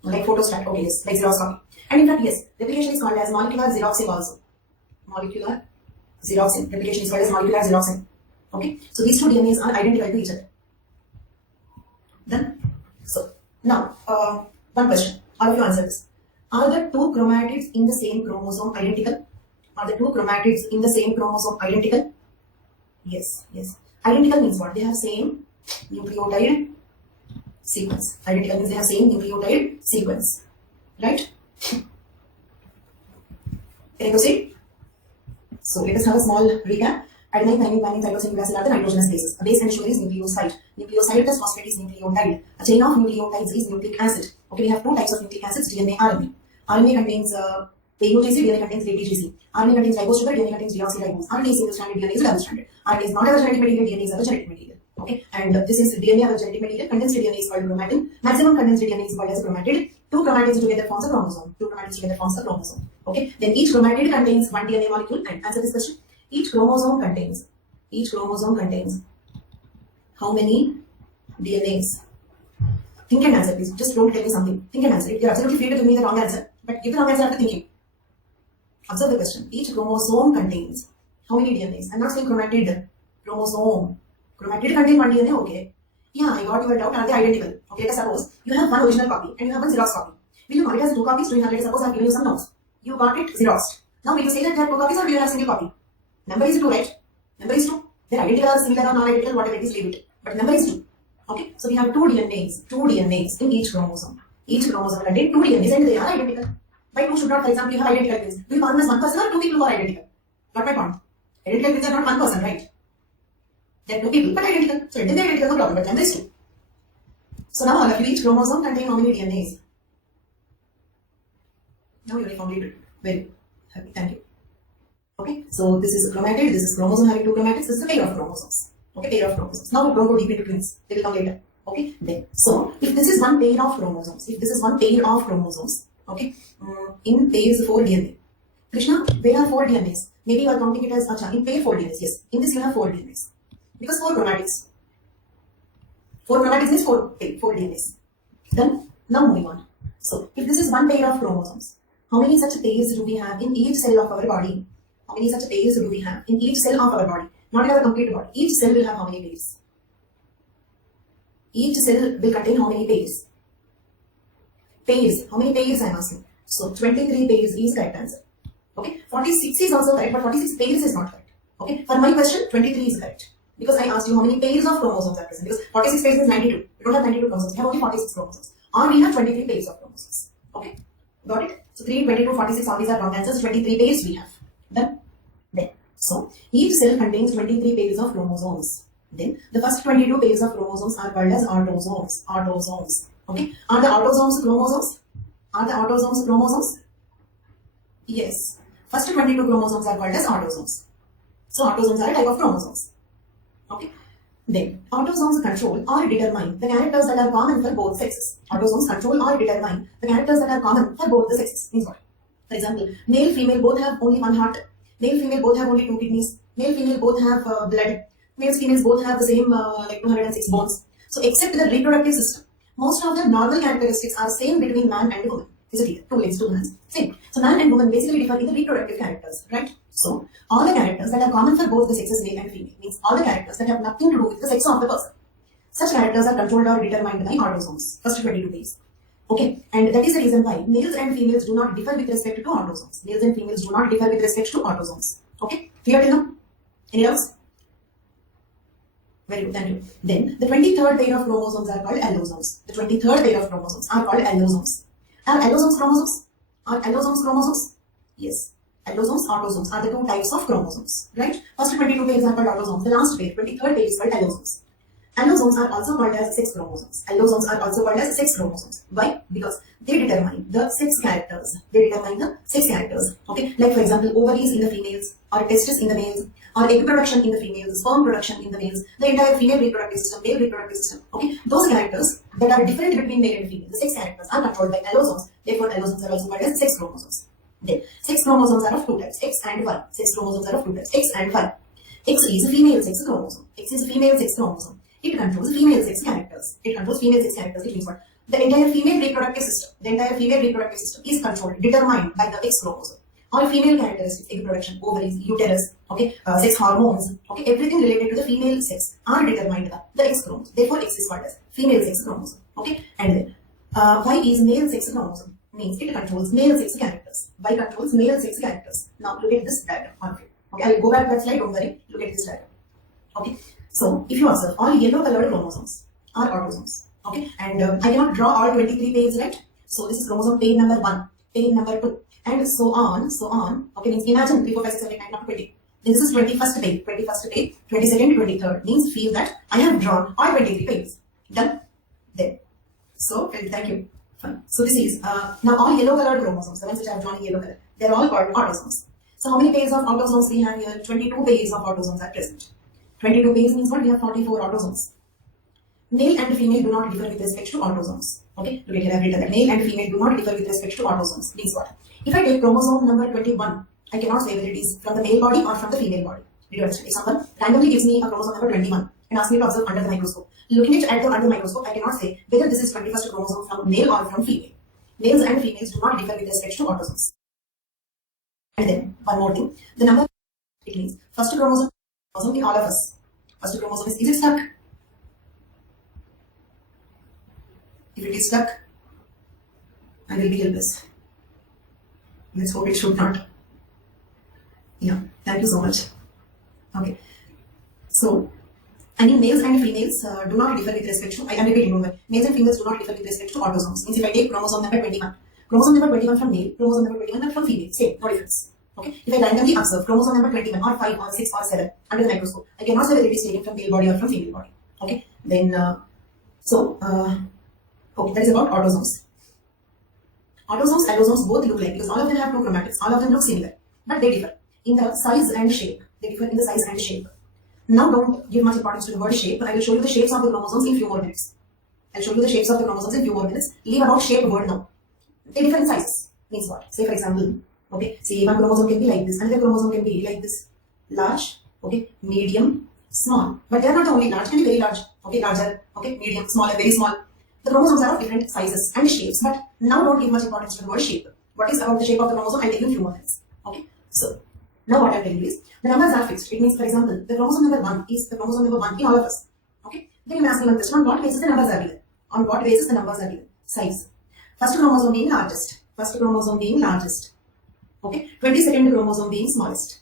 Like photostat, okay, yes, like Xerox copy. And in fact, yes, replication is called as molecular Xeroxing also. Molecular Xeroxing. Replication is called as molecular Xeroxing. Okay, so these two DNAs are identical to each other. Done? So, Now, one question. All of you answer this. Are the two chromatids in the same chromosome identical? Are the two chromatids in the same chromosome identical? Yes, yes. Identical means what? They have same nucleotide sequence. Identical means they have same nucleotide sequence. Right? Can I proceed? So let us have a small recap. Adenine, thymine, guanine, cytosine, uracil are the nitrogenous bases. A base and sugar is nucleoside. Nucleoside plus phosphate is nucleotide. A chain of nucleotides is nucleic acid. Okay, we have two types of nucleic acids, DNA, RNA. RNA contains AUGC, DNA contains ATGC. RNA contains ribose sugar, DNA contains deoxyribose. RNA is single-stranded, DNA is double-stranded. RNA is not our genetic material, DNA is our genetic material. Okay, and this is DNA, our genetic material. Condensed DNA is called chromatin. Maximum condensed DNA is called as a chromatid. Two chromatids together forms a chromosome. Two chromatids together forms a chromosome. Okay, then each chromatid contains one DNA molecule. And answer this question. Each chromosome contains how many DNAs? Think and answer, please. Just don't tell me something. Think and answer. You're absolutely free to give me the wrong answer, but give the wrong answer after thinking. Observe the question. Each chromosome contains how many DNAs? I'm not saying chromatid. Chromosome. Chromatid contains one DNA, okay. Yeah, I got your doubt. Are they identical? Okay, let us suppose you have one original copy and you have one Xerox copy. Will you call it as two copies? Do you have, let us suppose I have given you some notes. You got it Xeroxed. Now, will you say that there are two copies or do you have single copy? Number is 2, right? Number is 2. They're identical or similar or non-identical, whatever it is, leave it. But number is 2. Okay, so we have two DNAs in each chromosome. Each chromosome contains two DNAs and they are identical. Why 2 should not, for example, you have identical twins? Do you call them as one person or two people who are identical? Got my point? Identical twins are not one person, right? They're two people, but identical. So it is identical, no problem, but number is 2. So now all of you, each chromosome contains how many DNAs? Now uniformly very happy, thank you. Okay, so this is a chromatid, this is chromosome having two chromatids, this is a pair of chromosomes. Okay, pair of chromosomes. Now we don't go deep into twins, they will come later. Okay, then, so if this is one pair of chromosomes, okay, in pairs 4 DNA. Krishna, where are 4 DNAs? Maybe you are counting it as, acha, in pair 4 DNAs, yes. In this you have 4 DNAs. Because 4 chromatids. 4 chromatids is 4 DNAs. Done? Now moving on. So, if this is one pair of chromosomes, how many such pairs do we have in each cell of our body? How many such pairs do we have in each cell of our body? Not in our complete body. Each cell will have how many pairs? Each cell will contain how many pairs? Pairs. How many pairs I am asking? So 23 pairs is correct answer. Okay. 46 is also correct, but 46 pairs is not correct. Okay. For my question, 23 is correct. Because I asked you how many pairs of chromosomes are present. Because 46 pairs is 92. We don't have 92 chromosomes. We have only 46 chromosomes. Or we have 23 pairs of chromosomes. Okay. Got it? So 3, 22, 46, all these are wrong answers. 23 pairs we have. Done? Then, so each cell contains 23 pairs of chromosomes. Then, the first 22 pairs of chromosomes are called as autosomes. Autosomes. Okay. Are the autosomes chromosomes? Are the autosomes chromosomes? Yes. First 22 chromosomes are called as autosomes. So, autosomes are a type of chromosomes. Okay. Then, autosomes control or determine the characters that are common for both sexes. Autosomes control or determine the characters that are common for both the sexes. Means what? For example, male, female both have only one heart. Male, female both have only 2 kidneys. Male, female both have blood. Males, females both have the same like 206 bones. So, except the reproductive system, most of the normal characteristics are same between man and woman. Is it clear? 2 legs, 2 hands. Same. So, man and woman basically differ in the reproductive characters, right? So, all the characters that are common for both the sexes, male and female, means all the characters that have nothing to do with the sex of the person. Such characters are controlled or determined by autosomes. First 22 pairs. Okay, and that is the reason why males and females do not differ with respect to autosomes. Males and females do not differ with respect to autosomes. Okay, clear till now? Any doubts? Very good, thank you. Then, the 23rd pair of chromosomes are called allosomes. The 23rd pair of chromosomes are called allosomes. Are allosomes chromosomes? Are allosomes chromosomes? Yes. Allosomes, autosomes are the 2 types of chromosomes, right? First 22 pairs are called autosomes. The last pair, 23rd pair is called allosomes. Allosomes are also called as sex chromosomes. Allosomes are also called as sex chromosomes. Why? Because they determine the sex characters. They determine the sex characters. Okay, like for example, ovaries in the females, or testes in the males, or egg production in the females, sperm production in the males, the entire female reproductive system, male reproductive system. Okay, those characters that are different between male and female, the sex characters are controlled by allosomes. Therefore, allosomes are also called as sex chromosomes. Then, sex chromosomes are of 2 types, X and Y. Sex chromosomes are of 2 types, X and Y. X is a female sex chromosome. X is a female sex chromosome. It controls female sex characters. It controls female sex characters. It means what? The entire female reproductive system is controlled, determined by the X chromosome. All female characteristics, egg production, ovaries, uterus, okay, sex hormones, okay, everything related to the female sex are determined by the X chromosome. Therefore, X is called as female sex chromosome. Okay, and then Y is male sex chromosome, means it controls male sex characters. Y controls male sex characters. Now look at this diagram. Okay, I will go back to that slide, don't worry, look at this diagram. Okay, so if you observe, all yellow colored chromosomes are autosomes. Okay, and I cannot draw all 23 pairs, right? So this is chromosome pair number 1, pair number 2, and so on. Okay, means imagine 3, 4, 5, 6, 7, 8, 9, up to 20. Then this is 21st pair, 22nd, 23rd, means feel that I have drawn all 23 pairs. Done? Then. So, thank you. Fine. So this is, now all yellow colored chromosomes, the ones which I have drawn in yellow color, they are all called autosomes. So how many pairs of autosomes we have here? 22 pairs of autosomes are present. 22 pairs means what? We have 44 autosomes. Male and female do not differ with respect to autosomes. Okay, look at here, I have written that male and female do not differ with respect to autosomes. Means what? If I take chromosome number 21, I cannot say whether it is from the male body or from the female body. Did you understand? If someone randomly gives me a chromosome number 21 and asks me to observe under the microscope, looking at it under the microscope, I cannot say whether this is 21st chromosome from male or from female. Males and females do not differ with respect to autosomes. And then, one more thing, the number, it means first chromosome in all of us. First chromosome is it stuck? If it is stuck, I will be helpless. Let's hope it should not. Yeah, thank you so much. Okay, so I mean males and females do not differ with respect to, I am repeating over, males and females do not differ with respect to autosomes. Means if I take chromosome number 21, chromosome number 21 from male, chromosome number 21 from female, same, no difference. Okay, if I randomly observe chromosome number 21 or 5 or 6 or 7 under the microscope, I cannot say whether it is taken from male body or from female body. Okay, then, okay, that is about autosomes. Autosomes, allosomes both look like, because all of them have two chromatids, all of them look similar, but they differ in the size and shape. They differ in the size and shape. Now don't give much importance to the word shape. I will show you the shapes of the chromosomes in few more minutes. I'll show you the shapes of the chromosomes in few more minutes. Leave about shape word now. They differ in sizes. Means what? Say for example, okay, say one chromosome can be like this, another chromosome can be like this. Large, okay, medium, small. But they are not only large, can be very large, okay, larger, okay, medium, smaller, very small. The chromosomes are of different sizes and shapes, but now don't give much importance to the word shape. What is about the shape of the chromosome? I'll tell you in few more minutes. Okay, so now what I'll tell you is the numbers are fixed. It means, for example, the chromosome number 1 is the chromosome number 1 in all of us. Okay, then you ask me one question: on what basis the numbers are given? On what basis the numbers are given? Size. First chromosome being largest. First chromosome being largest. Okay, 22nd chromosome being smallest.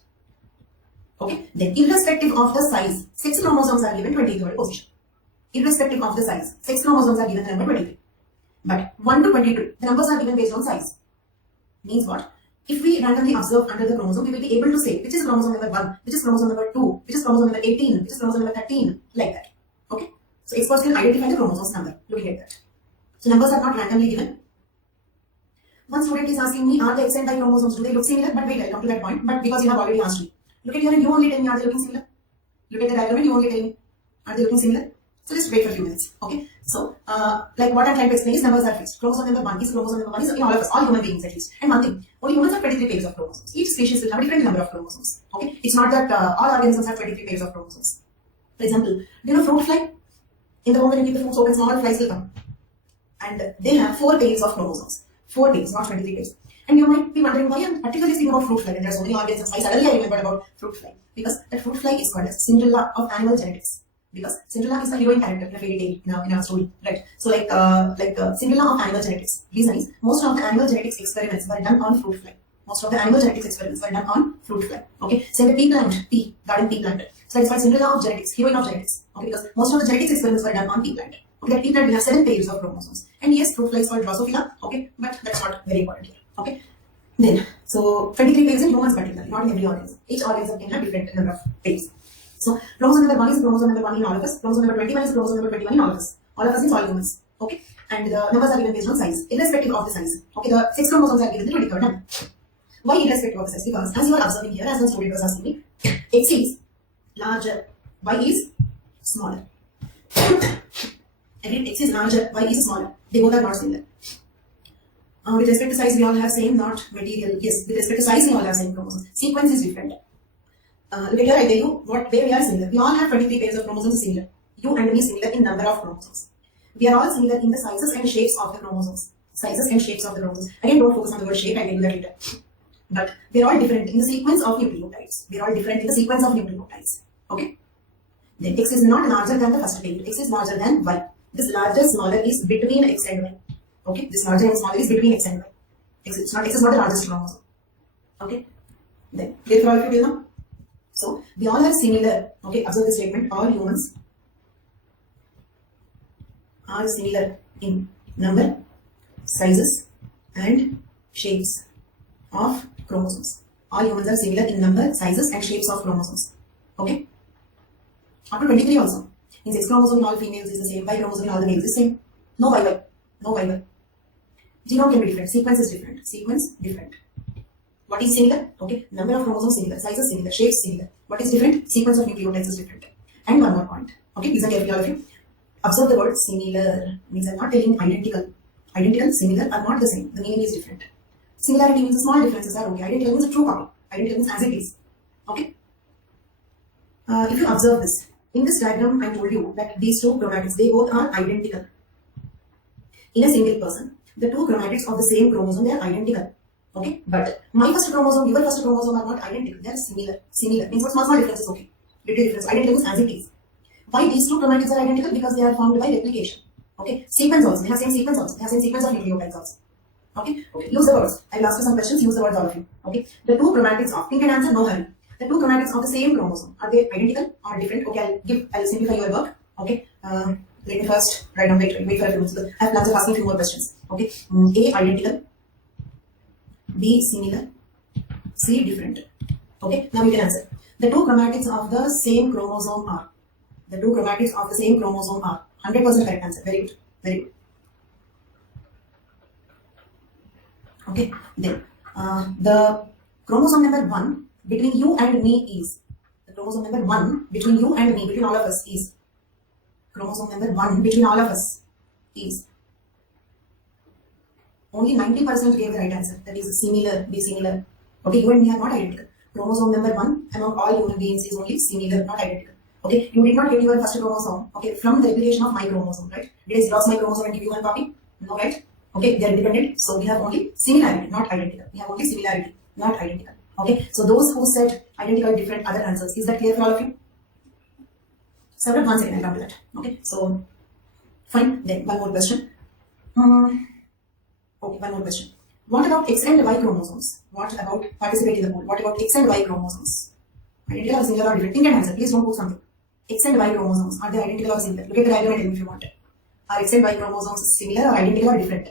Okay, then irrespective of the size, 6 chromosomes are given 23rd position. Irrespective of the size, 6 chromosomes are given the number 23. But 1 to 22, the numbers are given based on size. Means what? If we randomly observe under the chromosome, we will be able to say which is chromosome number 1, which is chromosome number 2, which is chromosome number 18, which is chromosome number 13, like that. Okay, so experts can identify the chromosomes number looking at that. So numbers are not randomly given. One student is asking me, are the X and Y chromosomes, do they look similar? But wait, I'll come to that point. But because you have already asked me, look at here and you only tell me, are they looking similar? Look at the diagram and you only tell me, are they looking similar? So just wait for a few minutes. Okay, so like what I'm trying to explain is numbers are fixed. Chromosome number 1 is chromosome number 1 is in all of us, all human beings at least. And one thing, only humans have 23 pairs of chromosomes. Each species will have a different number of chromosomes. Okay, it's not that all organisms have 23 pairs of chromosomes. For example, do you know fruit fly? In the moment when you keep the fruits open, small flies will come, and they have 4 pairs of chromosomes. 4 pairs, not 23 pairs. And you might be wondering why I'm particularly speaking about fruit fly. And there are so many organisms. Why suddenly I remembered about fruit fly? Because that fruit fly is called as Cinderella of animal genetics. Because Cinderella is the heroine character in a fairy tale in our story, right? So like Cinderella of animal genetics. Reason is most of the animal genetics experiments were done on fruit fly. Most of the animal genetics experiments were done on fruit fly. Okay, say the pea plant, garden pea plant. So it's called Cinderella of genetics, heroine of genetics. Okay, because most of the genetics experiments were done on pea plant. Okay, that pea plant will have 7 pairs of chromosomes. And yes, fruit fly is called Drosophila. Okay, but that's not very important here. Okay. Then, so 23 pairs in humans particularly, not in every organism. Each organism can have different number of pairs. So chromosome number 1 is chromosome number 1 in all of us. Chromosome number 21 is chromosome number 21 in all of us. All of us is all humans. Okay, and the numbers are given based on size, irrespective of the size. Okay, the 6 chromosomes are given the 23rd number. Why irrespective of the size? Because as you are observing here, as the student was asking me, X is larger, Y is smaller. Again, X is larger, Y is smaller. They both are not similar. With respect to size, we all have same, not material. Yes, with respect to size, we all have same chromosomes. Sequence is different. Look at here, I tell you where we are similar. We all have 23 pairs of chromosomes similar. You and me similar in number of chromosomes. We are all similar in the sizes and shapes of the chromosomes. Sizes and shapes of the chromosomes. Again, don't focus on the word shape, I will do that later. But we are all different in the sequence of nucleotides. We are all different in the sequence of nucleotides. Okay? Then X is not larger than the first pair. X is larger than Y. This larger, smaller is between X and Y. Okay, this larger and smaller is between X and Y. X is not the largest chromosome. Okay, then clear for all of you till now? So we all are similar. Okay, observe the statement. All humans are similar in number, sizes, and shapes of chromosomes. All humans are similar in number, sizes, and shapes of chromosomes. Okay, up to 23 also. Means X chromosome in all females is the same. Y chromosome in all the males is the same. No YY. No YY. Genome can be different. Sequence is different. Sequence different. What is similar? Okay, number of chromosomes similar, sizes similar, shapes similar. What is different? Sequence of nucleotides is different. And one more point. Okay, listen carefully, all of you. Observe the word similar. Means I'm not telling identical. Identical, similar are not the same. The meaning is different. Similarity means the small differences are okay. Identical means a true copy. Identical means as it is. Okay. If you observe this, in this diagram, I told you that these two chromatids, they both are identical. In a single person, the two chromatids of the same chromosome, they are identical. Okay, but my first chromosome, your first chromosome are not identical. They are similar. Similar means what small difference is okay. Little difference. Identical means as it is. Why these two chromatids are identical? Because they are formed by replication. Okay, sequence also. They have same sequence also. They have same sequence of nucleotides also. Okay, okay. Use the words. I will ask you some questions. Use the words, all of you. Okay, the two chromatids of. Think and answer. No hurry. The two chromatids of the same chromosome, are they identical or different? Okay, I'll simplify your work. Okay, let me first write down. Wait for a few minutes. I have plans of asking a few more questions. Okay, A identical, B similar, C different. Okay, now we can answer. The two chromatids of the same chromosome are. The two chromatids of the same chromosome are. 100% correct answer. Very good. Very good. Okay, then the chromosome number 1 between you and me is. The chromosome number 1 between you and me, between all of us is. Chromosome number 1 between all of us is. Only 90% gave the right answer. That is similar, be similar. Okay, you and me are not identical. Chromosome number 1 among all human beings is only similar, not identical. Okay, you did not get your first chromosome, okay, from the replication of my chromosome, right? Did I lost my chromosome and give you one copy? No, right? Okay, they are independent, so we have only similarity, not identical. We have only similarity, not identical. Okay, so those who said identical, different, other answers, is that clear for all of you? So, 1 second, I'll come to that. Okay, so fine. Then one more question. Okay, one more question. What about X and Y chromosomes? What about participate in the poll? What about X and Y chromosomes? Identical or similar or different? Think and answer. Please don't put something. X and Y chromosomes, are they identical or similar? Look at the diagram and tell me if you want it. Are X and Y chromosomes similar or identical or different?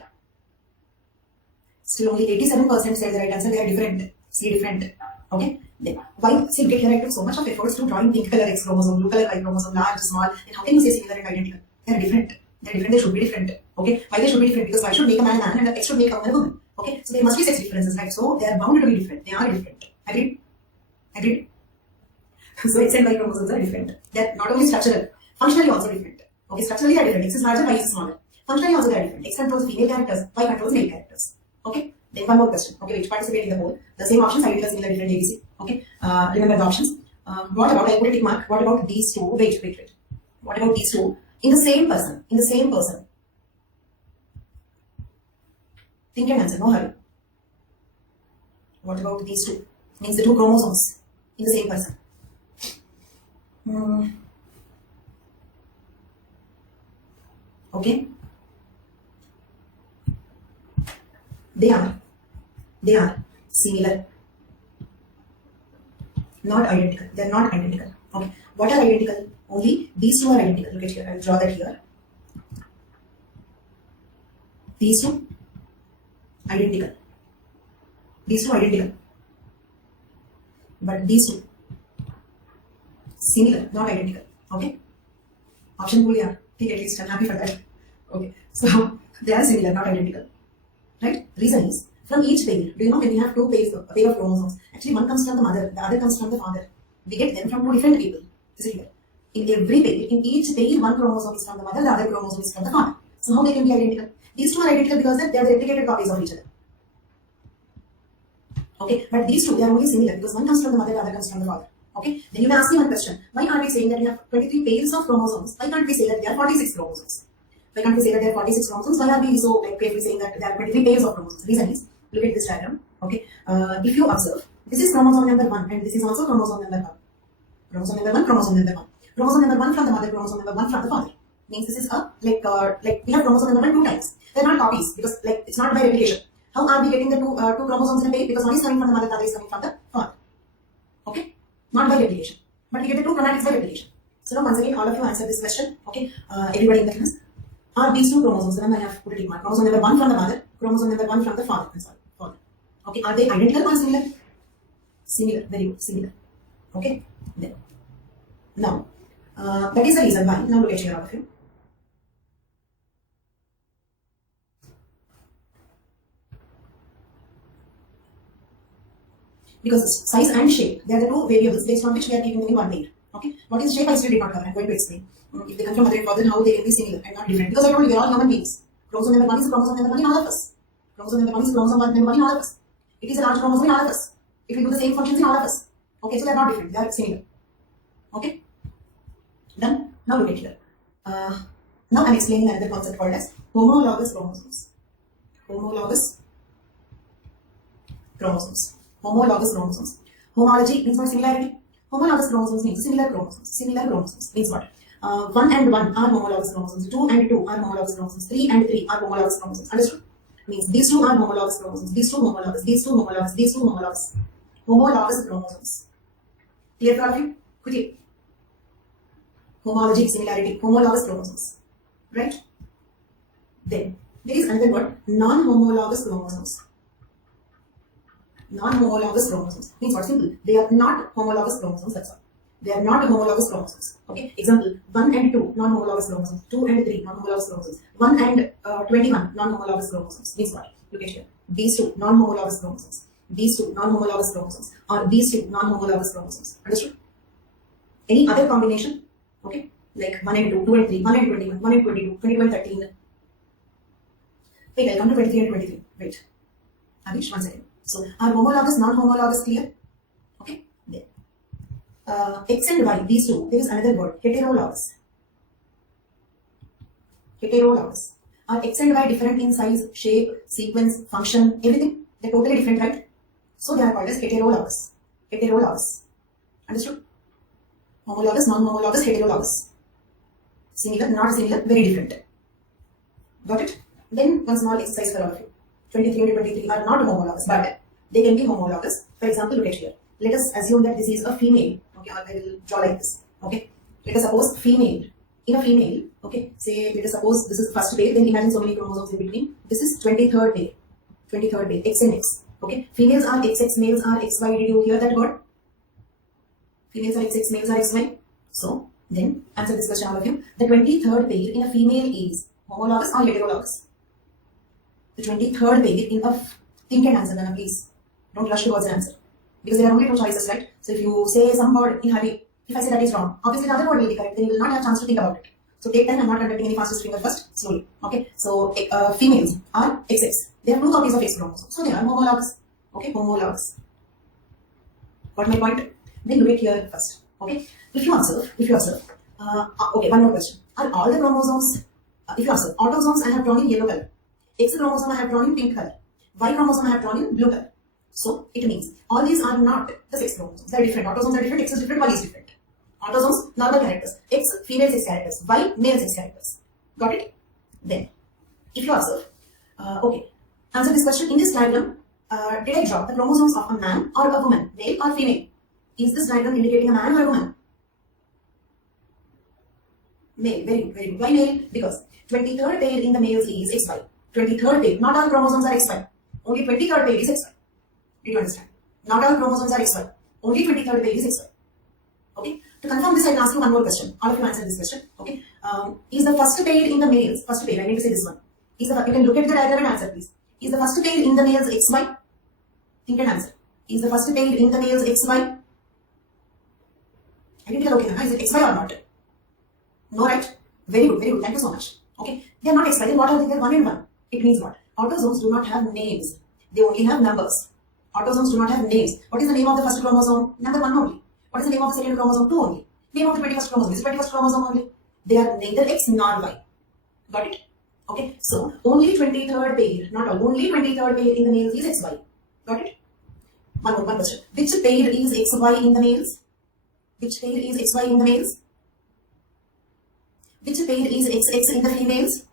Still only 87% said the right answer. They are different. See, different. Okay. Then why? See, get here. I took so much of efforts to drawing pink color X chromosome, blue color Y chromosome, large, small. And how can you say similar and identical? They are different. They are different. They should be different. Okay. Why they should be different? Because Y should make a man a man and the X should make a woman a woman. Okay. So there must be sex differences, right? So they are bound to be different. They are different. Agreed? Agreed? So X and Y chromosomes are different. They are not only structural, functionally also different. Okay. Structurally they are different. X is larger, Y is smaller. Functionally also they are different. X controls female characters, Y controls male characters. Okay. Then one more question. Okay, which participate in the poll. The same options, identical, similar, different, ABC. Okay. Remember the options. What about, I put a tick mark. What about these two? Wait. What about these two? In the same person. In the same person. Think and answer. No hurry. What about these two? Means the two chromosomes in the same person. Okay. They are similar, not identical. They are not identical. Okay. What are identical? Only these two are identical. Look at here. I will draw that here. These two identical. These two identical. But these two similar, not identical. Okay. Option pool, yeah. Okay, at least I'm happy for that. Okay. So they are similar, not identical. Right? Reason is, from each pair, do you know when we have two pairs, a pair of chromosomes, actually one comes from the mother, the other comes from the father. We get them from two different people. Is it clear? In every pair, in each pair, one chromosome is from the mother, the other chromosome is from the father. So how they can be identical? These two are identical because they are the replicated copies of each other. Okay, but these two, they are only similar because one comes from the mother, the other comes from the father. Okay, then you may ask me one question. Why aren't we saying that we have 23 pairs of chromosomes? Why can't we say that there are 46 chromosomes? Why can't we say that there are 46 chromosomes? Why are we so carefully saying that there are 23 pairs of chromosomes? The reason is, look at this diagram. Okay, if you observe, this is chromosome number 1 and this is also chromosome number 1. Chromosome number 1, chromosome number 1. Chromosome number 1 from the mother, chromosome number 1 from the father. means this is a like we have chromosome number 2 times. They're not copies because like it's not by replication. How are we getting the two chromosomes in a pair? Because one is coming from the mother, the other is coming from the father. Okay, not by replication, but we get the two chromatids by replication. So now once again, all of you answer this question. Okay, everybody in the class. Are these two chromosomes? Then I have put a tick mark. Chromosome number 1 from the mother, chromosome number 1 from the father. I'm sorry, father. Okay, are they identical or similar? Similar, very good, similar. Okay, then now that is the reason why. Now look at here, all of you. Because size and shape, they are the two variables based on which we are keeping them in one pair. Okay, what is shape? I still did not cover. I'm going to explain. If they come from mother and father, how they can be similar and not different. Because I told you, we are all human beings. Chromosome number 1 is chromosome number 1 in all of us. Chromosome number 1 is chromosome number 1 in all of us. It is a large chromosome in all of us. It will do the same functions in all of us. Okay, so they are not different. They are similar. Okay, done. Now look at here. Now I'm explaining another concept called as homologous chromosomes. Homologous chromosomes. Homologous chromosomes. Homology means what? Similarity. Homologous chromosomes means similar chromosomes. Similar chromosomes means what? 1 and 1 are homologous chromosomes. 2 and 2 are homologous chromosomes. 3 and 3 are homologous chromosomes. Understood? Means these two are homologous chromosomes. These two homologous. These two homologous. These two homologous. Homologous chromosomes. Clear for all of you? Quickly. Homology, similarity, homologous chromosomes. Right? Then there is another word, non-homologous chromosomes. Non-homologous chromosomes means what? Simple. They are not homologous chromosomes. That's all. They are not homologous chromosomes. Okay. Example: 1 and 2 non-homologous chromosomes. 2 and 3 non-homologous chromosomes. 1 and 21 non-homologous chromosomes. Means what? Look at here. These two non-homologous chromosomes. These two non-homologous chromosomes. Or these two non-homologous chromosomes. Understood? Any other combination? Okay. Like 1 and 2, 2 and 3, 1 and 21, 1 and 22, 22 and 13. Wait, I'll come to 23 and 23. Wait. Avish, 1 second. So, are homologous, non-homologous clear? Okay, there. X and Y, these two, there is another word, heterologous. Heterologous. Are X and Y different in size, shape, sequence, function, everything? They're totally different, right? So, they are called as heterologous. Heterologous. Understood? Homologous, non-homologous, heterologous. Similar, not similar, very different. Got it? Then, one small exercise for all of you. 23 and 23 are not homologous, but they can be homologous. For example, look at here. Let us assume that this is a female. Okay, I will draw like this. Okay, let us suppose female. In a female, okay, say let us suppose this is first pair. Then imagine so many chromosomes in between. This is 23rd pair. 23rd pair, X and X. Okay, females are XX, males are XY. Did you hear that word? Females are XX, males are XY. So then answer this question, all of you. The 23rd pair in a female is homologous or heterologous? The 23rd pair in a think and answer, Nana, please. Don't rush towards an answer. Because there are only two choices, right? So if you say some word in hurry, if I say that is wrong, obviously the other word will be correct, then you will not have chance to think about it. So take time, I'm not conducting any fastest finger first, slowly. Okay, so females are XX. They have two copies of X chromosome. So they are homologous. Okay, homologous. Got my point? Then look at here first. Okay, if you observe, okay, one more question. Are all the chromosomes, if you observe, autosomes I have drawn in yellow color. X chromosome I have drawn in pink color. Y chromosome I have drawn in blue color. So it means all these are not the sex chromosomes. They are different. Autosomes are different. X is different. Y is different. Autosomes, normal characters. X, female sex characters. Y, male sex characters. Got it? Then, if you observe, okay, answer this question. In this diagram, did I draw the chromosomes of a man or a woman, male or female? Is this diagram indicating a man or a woman? Male. Very good. Very good. Why male? Because 23rd pair in the males is XY. 23rd pair. Not all chromosomes are XY. Only 23rd pair is XY. Did you understand? Not all chromosomes are XY. Only 23rd pair is XY. Okay. To confirm this, I will ask you one more question. All of you answer this question. Okay. Is the first pair in the males? First pair. I need to say this one. Is the you can look at the diagram and answer, please. Is the first pair in the males XY? Think and answer. Is the first pair in the males XY? I didn't tell okay. Is it XY or not? No, right? Very good. Very good. Thank you so much. Okay. They are not XY. Then what are they? They are 1 and 1. It means what? Autosomes do not have names. They only have numbers. Autosomes do not have names. What is the name of the first chromosome? Number 1 only. What is the name of the second chromosome? 2 only. Name of the 21st chromosome is 21st chromosome only. They are neither X nor Y. Got it? Okay. So only 23rd pair, not all. Only 23rd pair in the males is XY. Got it? One question. Which pair is XY in the males? Which pair is XY in the males? Which pair is XX in the females?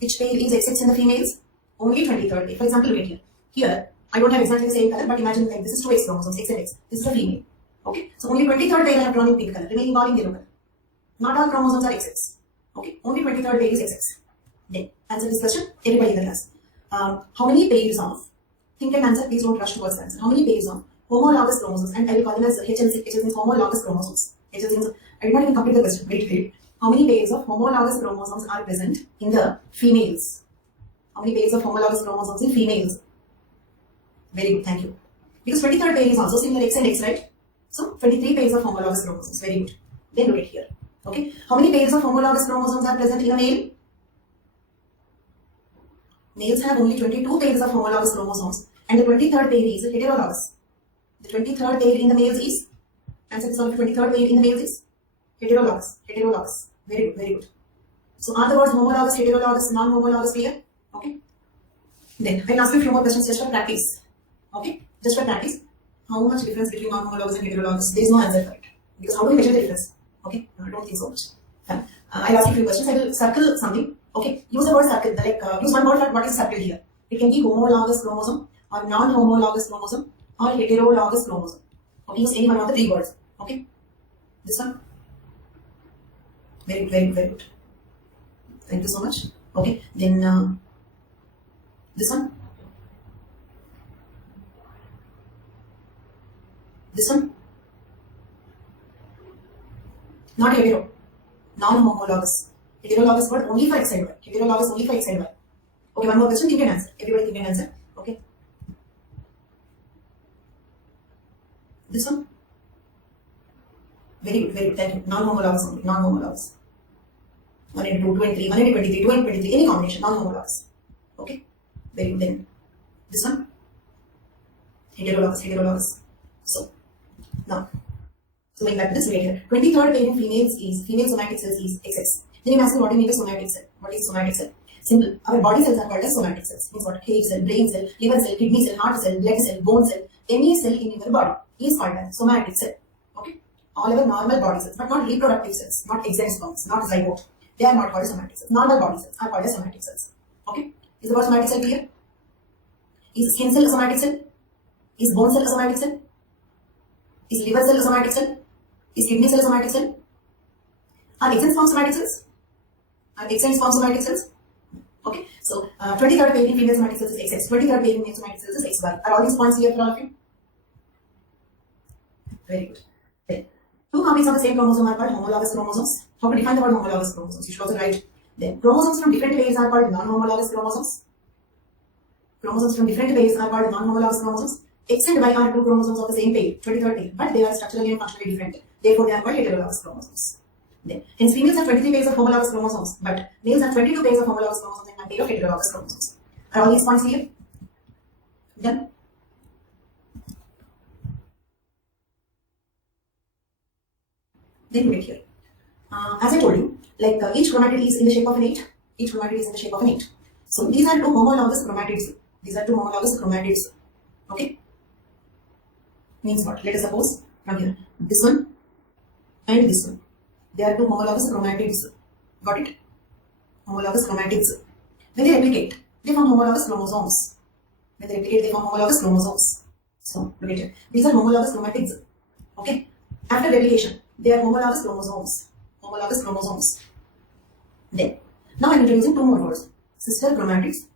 Which pair is XX in the females? Only 23rd pair. For example, look at here. Here, I don't have exactly the same color, but imagine like this is two X chromosomes, X and X. This is a female. Okay, so only 23rd pair I have drawn in pink color, remaining all in yellow color. Not all chromosomes are XX. Okay, only 23rd pair is XX. Then, answer this question, everybody in the class. How many pairs of, think and answer, please don't rush towards the answer. How many pairs of homologous chromosomes, and I will call them as HLC, HL means homologous chromosomes. HL means, I did not even complete the question, wait. How many pairs of homologous chromosomes are present in the females? How many pairs of homologous chromosomes in females? Very good, thank you. Because 23rd pair is also similar X and X, right? So 23 pairs of homologous chromosomes, very good. Then look at here. Okay, how many pairs of homologous chromosomes are present in a male? Males have only 22 pairs of homologous chromosomes, and the 23rd pair is heterologous. The 23rd pair in the males is, answer this one, 23rd pair in the males is heterologous. Very good. So are the words homologous, heterologous, non-homologous clear? Okay. Then I'll ask you a few more questions just for practice. Okay, just for practice. How much difference between non-homologous and heterologous? There is no answer for it. Because how do we measure the difference? Okay, no, I don't think so much. Fine. I'll ask you a few questions. I will circle something. Okay, use the word circle. Use one word for what is circle here. It can be homologous chromosome or non-homologous chromosome or heterologous chromosome. Okay, use any one of the three words. Okay, this one. Very good. Thank you so much. Okay, then this one. This one. Not hetero. Non-homologous. Heterologous word only for X and Y. Heterologous only for X and Y. Okay, one more question, give an answer. Everybody give an answer. Okay. This one. Very good, thank you. Non-homologous only, non-homologous. 1 into 2, 2 and 3, 1 into 23, 2 and 23, any combination, non-homologous. Okay, very good. Then this one. Heterologous. So, now, going back to this, we get here. 23rd pair in females is, female somatic cells is XX. Then you ask me what do you mean by somatic cell? What is somatic cell? Simple. Our body cells are called as somatic cells. Means what? Hair cell, brain cell, liver cell, kidney cell, heart cell, blood cell, bone cell. Any cell in your body is called as somatic cell. Okay? All our normal body cells, but not reproductive cells, not eggs and sperms, not zygote. They are not called as somatic cells. Normal body cells are called as somatic cells. Okay? Is the word somatic cell clear? Is skin cell a somatic cell? Is bone cell a somatic cell? Is liver cell a somatic cell? Is kidney cell a somatic cell? Are eggs and sperm somatic cells? Are eggs and sperm somatic cells? Okay, so 23rd pair in female somatic cells is XX, 23rd pair in male somatic cells is XY. Are all these points clear for all of you? Very good. Then, two copies of the same chromosome are called homologous chromosomes. How to define the word homologous chromosomes? You should also write. Then, chromosomes from different pairs are called non-homologous chromosomes. Chromosomes from different pairs are called non-homologous chromosomes. X and Y are two chromosomes of the same pair, 23rd pair, but they are structurally and functionally different. Therefore, they are called heterologous chromosomes. Then, hence females have 23 pairs of homologous chromosomes, but males have 22 pairs of homologous chromosomes and 1 pair of heterologous chromosomes. Are all these points clear? Done? Then look at here. As I told you, like each chromatid is in the shape of an 8. Each chromatid is in the shape of an 8. So these are two homologous chromatids. Okay? Means what? Let us suppose from here, this one and this one. They are two homologous chromatids. Got it? Homologous chromatids. When they replicate, they form homologous chromosomes. So, look at it. These are homologous chromatids. Okay? After replication, they are homologous chromosomes. Then, now I am introducing two more words. Sister chromatids.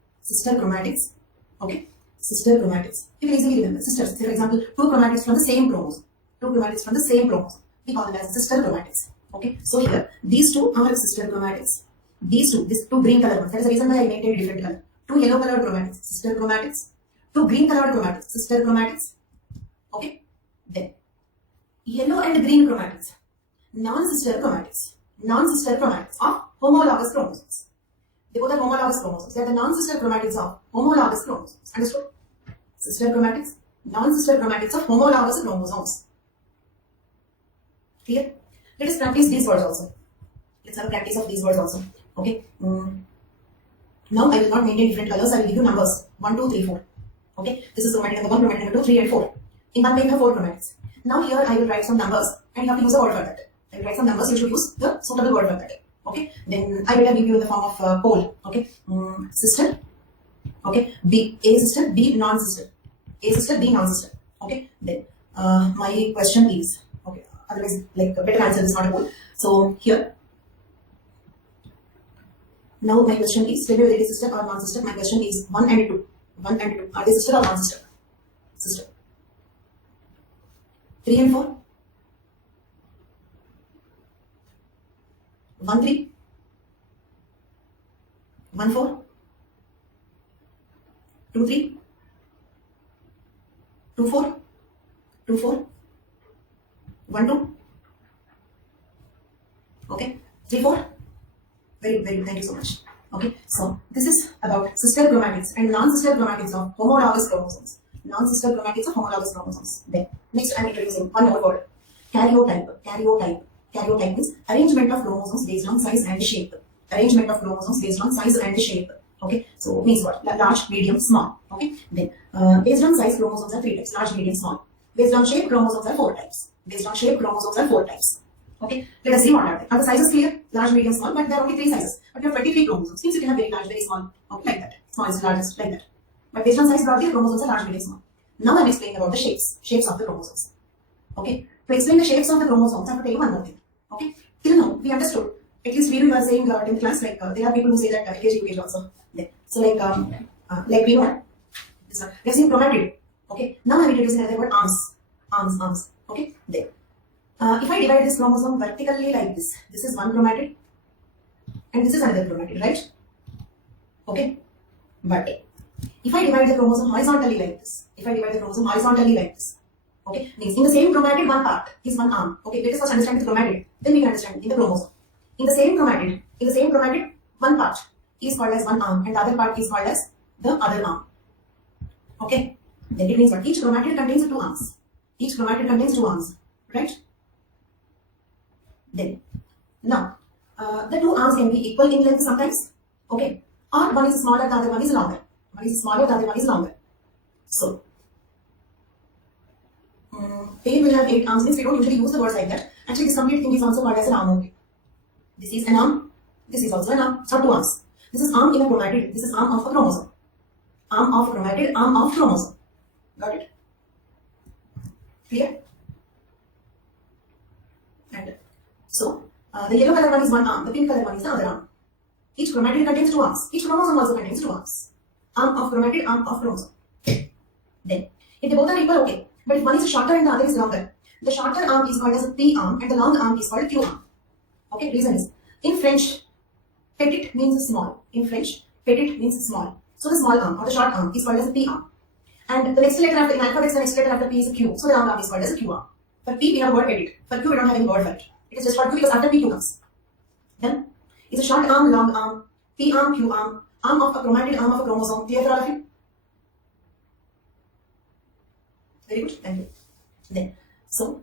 Okay? Sister chromatids. You can easily remember. Sisters. Say for example, two chromatids from the same chromosome. We call them as sister chromatids. Okay? So here, these two are sister chromatids. These two green colored ones. That is the reason why I made it a different color. Two yellow colored chromatids, sister chromatids. Two green colored chromatids, sister chromatids. Okay? Then, yellow and green chromatids. Non-sister chromatids of homologous chromosomes. They both are homologous chromosomes. They are the non-sister chromatids of homologous chromosomes. Understood? Sister chromatids, non-sister chromatids of homologous chromosomes. Clear? Let us practice these words also. Let's have a practice of these words also. Okay? Now I will not maintain different colors. I will give you numbers. 1, 2, 3, 4. Okay? This is chromatid number 1, chromatid number 2, 3 and 4. In one pair, you have 4 chromatids. Now here I will write some numbers and you have to use a word for that. I will write some numbers. You should use the suitable word for that. Okay? Okay, then I better give you in the form of pole. Okay, sister. Okay, B, A sister, B non-sister. A sister, B non-sister. Okay, then my question is, okay, otherwise like a better answer is not a pole. So here, now my question is, tell me whether it is sister or non-sister. My question is 1 and 2. 1 and 2. Are they sister or non-sister? Sister. 3 and 4. 1 3. 1 4. 2 3. 2 4. 2 4. 1 2. Okay. 3 4. Very good, very good. Thank you so much. Okay, so this is about sister chromatids and non-sister chromatids of homologous chromosomes. Non-sister chromatids of homologous chromosomes. Then, next I am introducing one more word. Karyotype. Karyotype. Karyotype means arrangement of chromosomes based on size and shape. Arrangement of chromosomes based on size and shape. Okay, so means what? Large, medium, small. Okay, then based on size, chromosomes are 3 types: large, medium, small. Based on shape, chromosomes are 4 types. Based on shape, chromosomes are 4 types. Okay, let us see what are they. Are the sizes clear? Large, medium, small, but there are only 3 sizes. But you have 23 chromosomes. Means you can have very large, very small. Okay, like that. Smallest, largest, like that. But based on size, broadly, the chromosomes are large, medium, small. Now I am explaining about the shapes of the chromosomes. Okay, to explain the shapes of the chromosomes, I have to tell you one more thing. Okay, till now we understood. At least we were saying 10th class, like there are people who say that LKG, UKG also. So like we know, this one. We have seen chromatid. Okay, now I am introducing another word: arms. Okay, there. If I divide this chromosome vertically like this is one chromatid, and this is another chromatid, right? Okay, but if I divide the chromosome horizontally like this, okay, means in the same chromatid one part is one arm. Okay, let us first understand the chromatid, then we can understand in the chromosome. In the same chromatid, one part is called as one arm, and the other part is called as the other arm. Okay, then it means what? Each chromatid contains 2 arms. Each chromatid contains 2 arms, right? Then, now, the 2 arms can be equal in length sometimes, okay, or one is smaller, the other one is longer. So, A will have 8 arms, means we don't usually use the words like that. Actually, this complete thing is also called as an arm only. This is an arm, this is also an arm, it's not 2 arms. This is arm in a chromatid, this is arm of a chromosome. Arm of chromatid, arm of chromosome. Got it? Clear? And so, the yellow color one is one arm, the pink color one is the other arm. Each chromatid contains 2 arms. Each chromosome also contains 2 arms. Arm of chromatid, arm of chromosome. Then, if they both are equal, okay. But if one is shorter and the other is longer, the shorter arm is called as a P arm and the long arm is called a Q arm. Okay, reason is, in French, petit means small. In French, petit means small. So the small arm or the short arm is called as a P arm. And the next letter after, in alphabets, the next letter after P is a Q. So the long arm is called as a Q arm. For P, we have a word petit. For Q, we don't have any word for it. It is just for Q because after P, Q comes. Then, it's a short arm, long arm, P arm, Q arm, arm of a chromatid, arm of a chromosome. Clear for all of you? Very good, thank you. Then, so,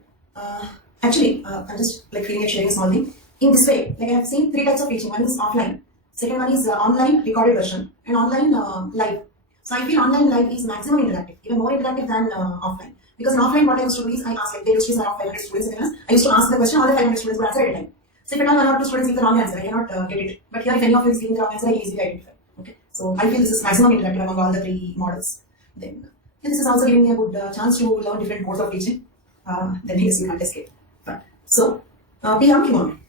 actually, I'm just like feeling like sharing a small thing. In this way, like I have seen 3 types of teaching. One is offline, second one is online recorded version, and online live. So I feel online live is maximum interactive, even more interactive than offline. Because in offline, what I used to do is I ask, like, there used to be 500 students in class. I used to ask the question, all the 500 students would answer at a time. So if at all 1 or 2 students give the wrong answer, I cannot get it. But here, if any of you is giving the wrong answer, I can easily identify. Okay, so I feel this is maximum interactive among all the 3 models. Then this is also giving me a good chance to learn different modes of teaching. Then yes, you can't escape. Fine. So P arm, Q arm.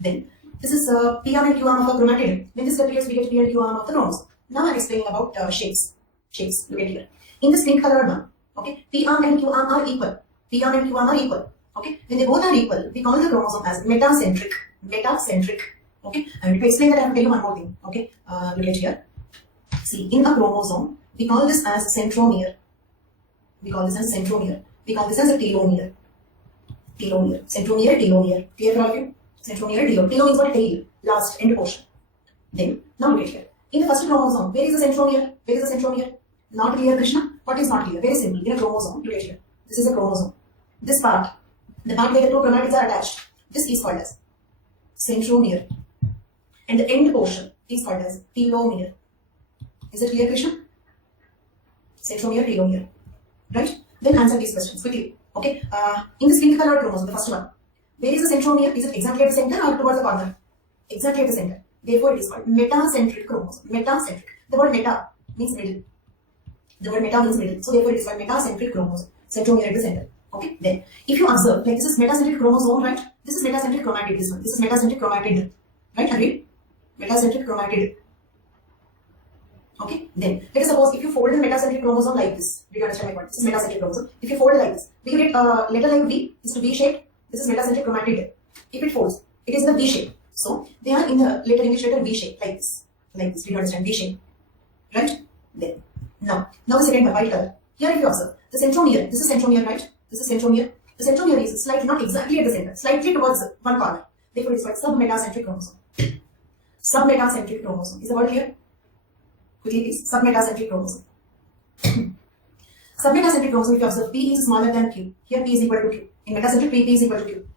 Then this is P arm and Q arm of a chromatid. When this replicates, we get P and Q arm of the chromosome. Now I'm explaining about shapes. Look at here. In this pink colored one, okay, P arm and Q arm are equal. P arm and Q arm are equal. Okay, when they both are equal, we call the chromosome as metacentric. Okay, and to explain that, I have to tell you one more thing. Okay, look at here. See, in a chromosome, we call this as centromere. We call this as a telomere. Centromere. Clear for all of you? Centromere, telomere. Telomere means what? Tail, last, end portion. Then, now look at here. In the first chromosome, where is the centromere? Not clear, Krishna? What is not clear? Very simple. In a chromosome, look at here. This is a chromosome. This part, the part where the 2 chromatids are attached, this is called as centromere. And the end portion is called as telomere. Is it clear, Krishna? Centromere, telomere. Right? Then answer these questions quickly. Okay. In this pink colored chromosome, the first one, where is the centromere? Is it exactly at the center or towards the corner? exactly at the center. Therefore, it is called metacentric chromosome. Metacentric. The word meta means middle. The word meta means middle. So therefore, it is called metacentric chromosome. Centromere at the center. Okay. Then, if you observe, like this is metacentric chromosome, right? This is metacentric chromatid. This one. This is metacentric chromatid. Right? Agreed? Metacentric chromatid. Okay. Then, let us suppose if you fold the metacentric chromosome like this. Do you understand my point? This is metacentric chromosome. If you fold it like this, we get a letter like V is to V shaped. This is metacentric chromatid. If it folds, it is in the V shape. So they are in the letter English letter V shape like this. Like this. Do you understand? V shape. Right? Then. Now the second one, white color. Here if you observe, the centromere, this is centromere, right? This is centromere. The centromere is slightly, not exactly at the center, slightly towards one corner. Therefore, it's called submetacentric chromosome. Submetacentric chromosome. Is the word clear? Quickly please. Submetacentric chromosome. Submetacentric chromosome, if you observe, P is smaller than Q. Here P is equal to Q. In metacentric, P is equal to Q.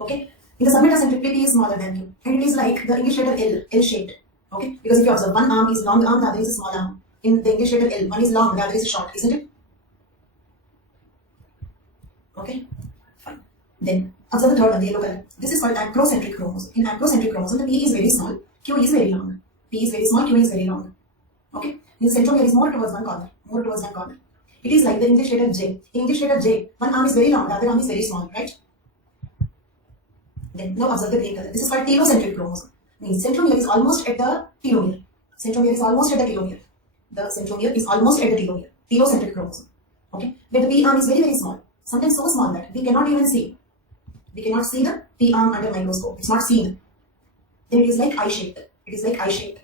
Okay? In the submetacentric, P is smaller than Q. And it is like the English letter L, L-shaped. Okay? Because if you observe, one arm is long arm, the other is a small arm. In the English letter L, one is long, the other is short, isn't it? Okay? Fine. Then, observe the third one, the yellow color. This is called acrocentric chromosome. In acrocentric chromosome, the P is very small, Q is very long. P is very small, Q is very long. Okay? The centromere is more towards one corner. More towards one corner. It is like the English letter J. In English letter J, one arm is very long, the other arm is very small, right? Then, now observe the green color. This is called telocentric chromosome. Means centromere is almost at the telomere. Centromere is almost at the telomere. The centromere is almost at the telomere. Telocentric chromosome. Okay? Where the P arm is very, very small. Sometimes so small that we cannot even see. We cannot see the P arm under microscope. It's not seen. Then it is like eye-shaped. It is like eye-shaped.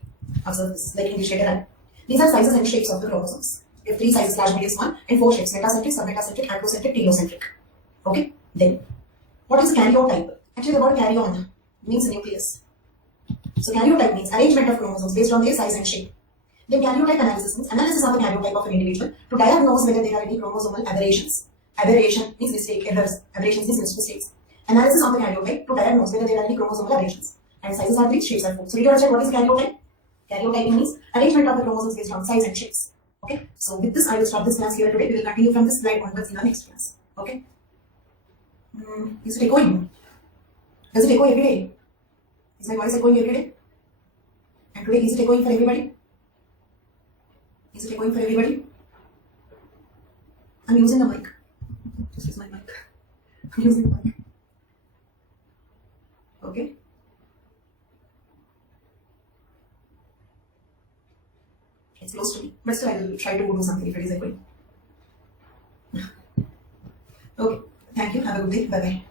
Observe this, like English letter I. These are sizes and shapes of the chromosomes. We have 3 sizes, large, medium, small, and 4 shapes: metacentric, submetacentric, acrocentric, telocentric. Okay? Then, what is karyotype? Actually, the word karyon means nucleus. So, karyotype means arrangement of chromosomes based on their size and shape. Then, karyotype analysis means analysis of the karyotype of an individual to diagnose whether there are any chromosomal aberrations. Aberration means mistake, errors. Aberrations means mistakes. Analysis of the karyotype to diagnose whether there are any chromosomal aberrations. And sizes are 3, shapes are 4. So, did you understand what is karyotype? Karyotype means arrangement of the chromosomes based on size and shapes. Okay? So, with this, I will stop this class here today. We will continue from this slide onwards in our next class. Okay? Is it echoing? Does it echo every day? Is my voice echoing every day? And today, is it echoing for everybody? Is it echoing for everybody? I'm using the mic. This is my mic. I'm using the mic. Okay? It's close to me. But still, I will try to do something if it is echoing. Okay. Thank you. Have a good day. Bye-bye.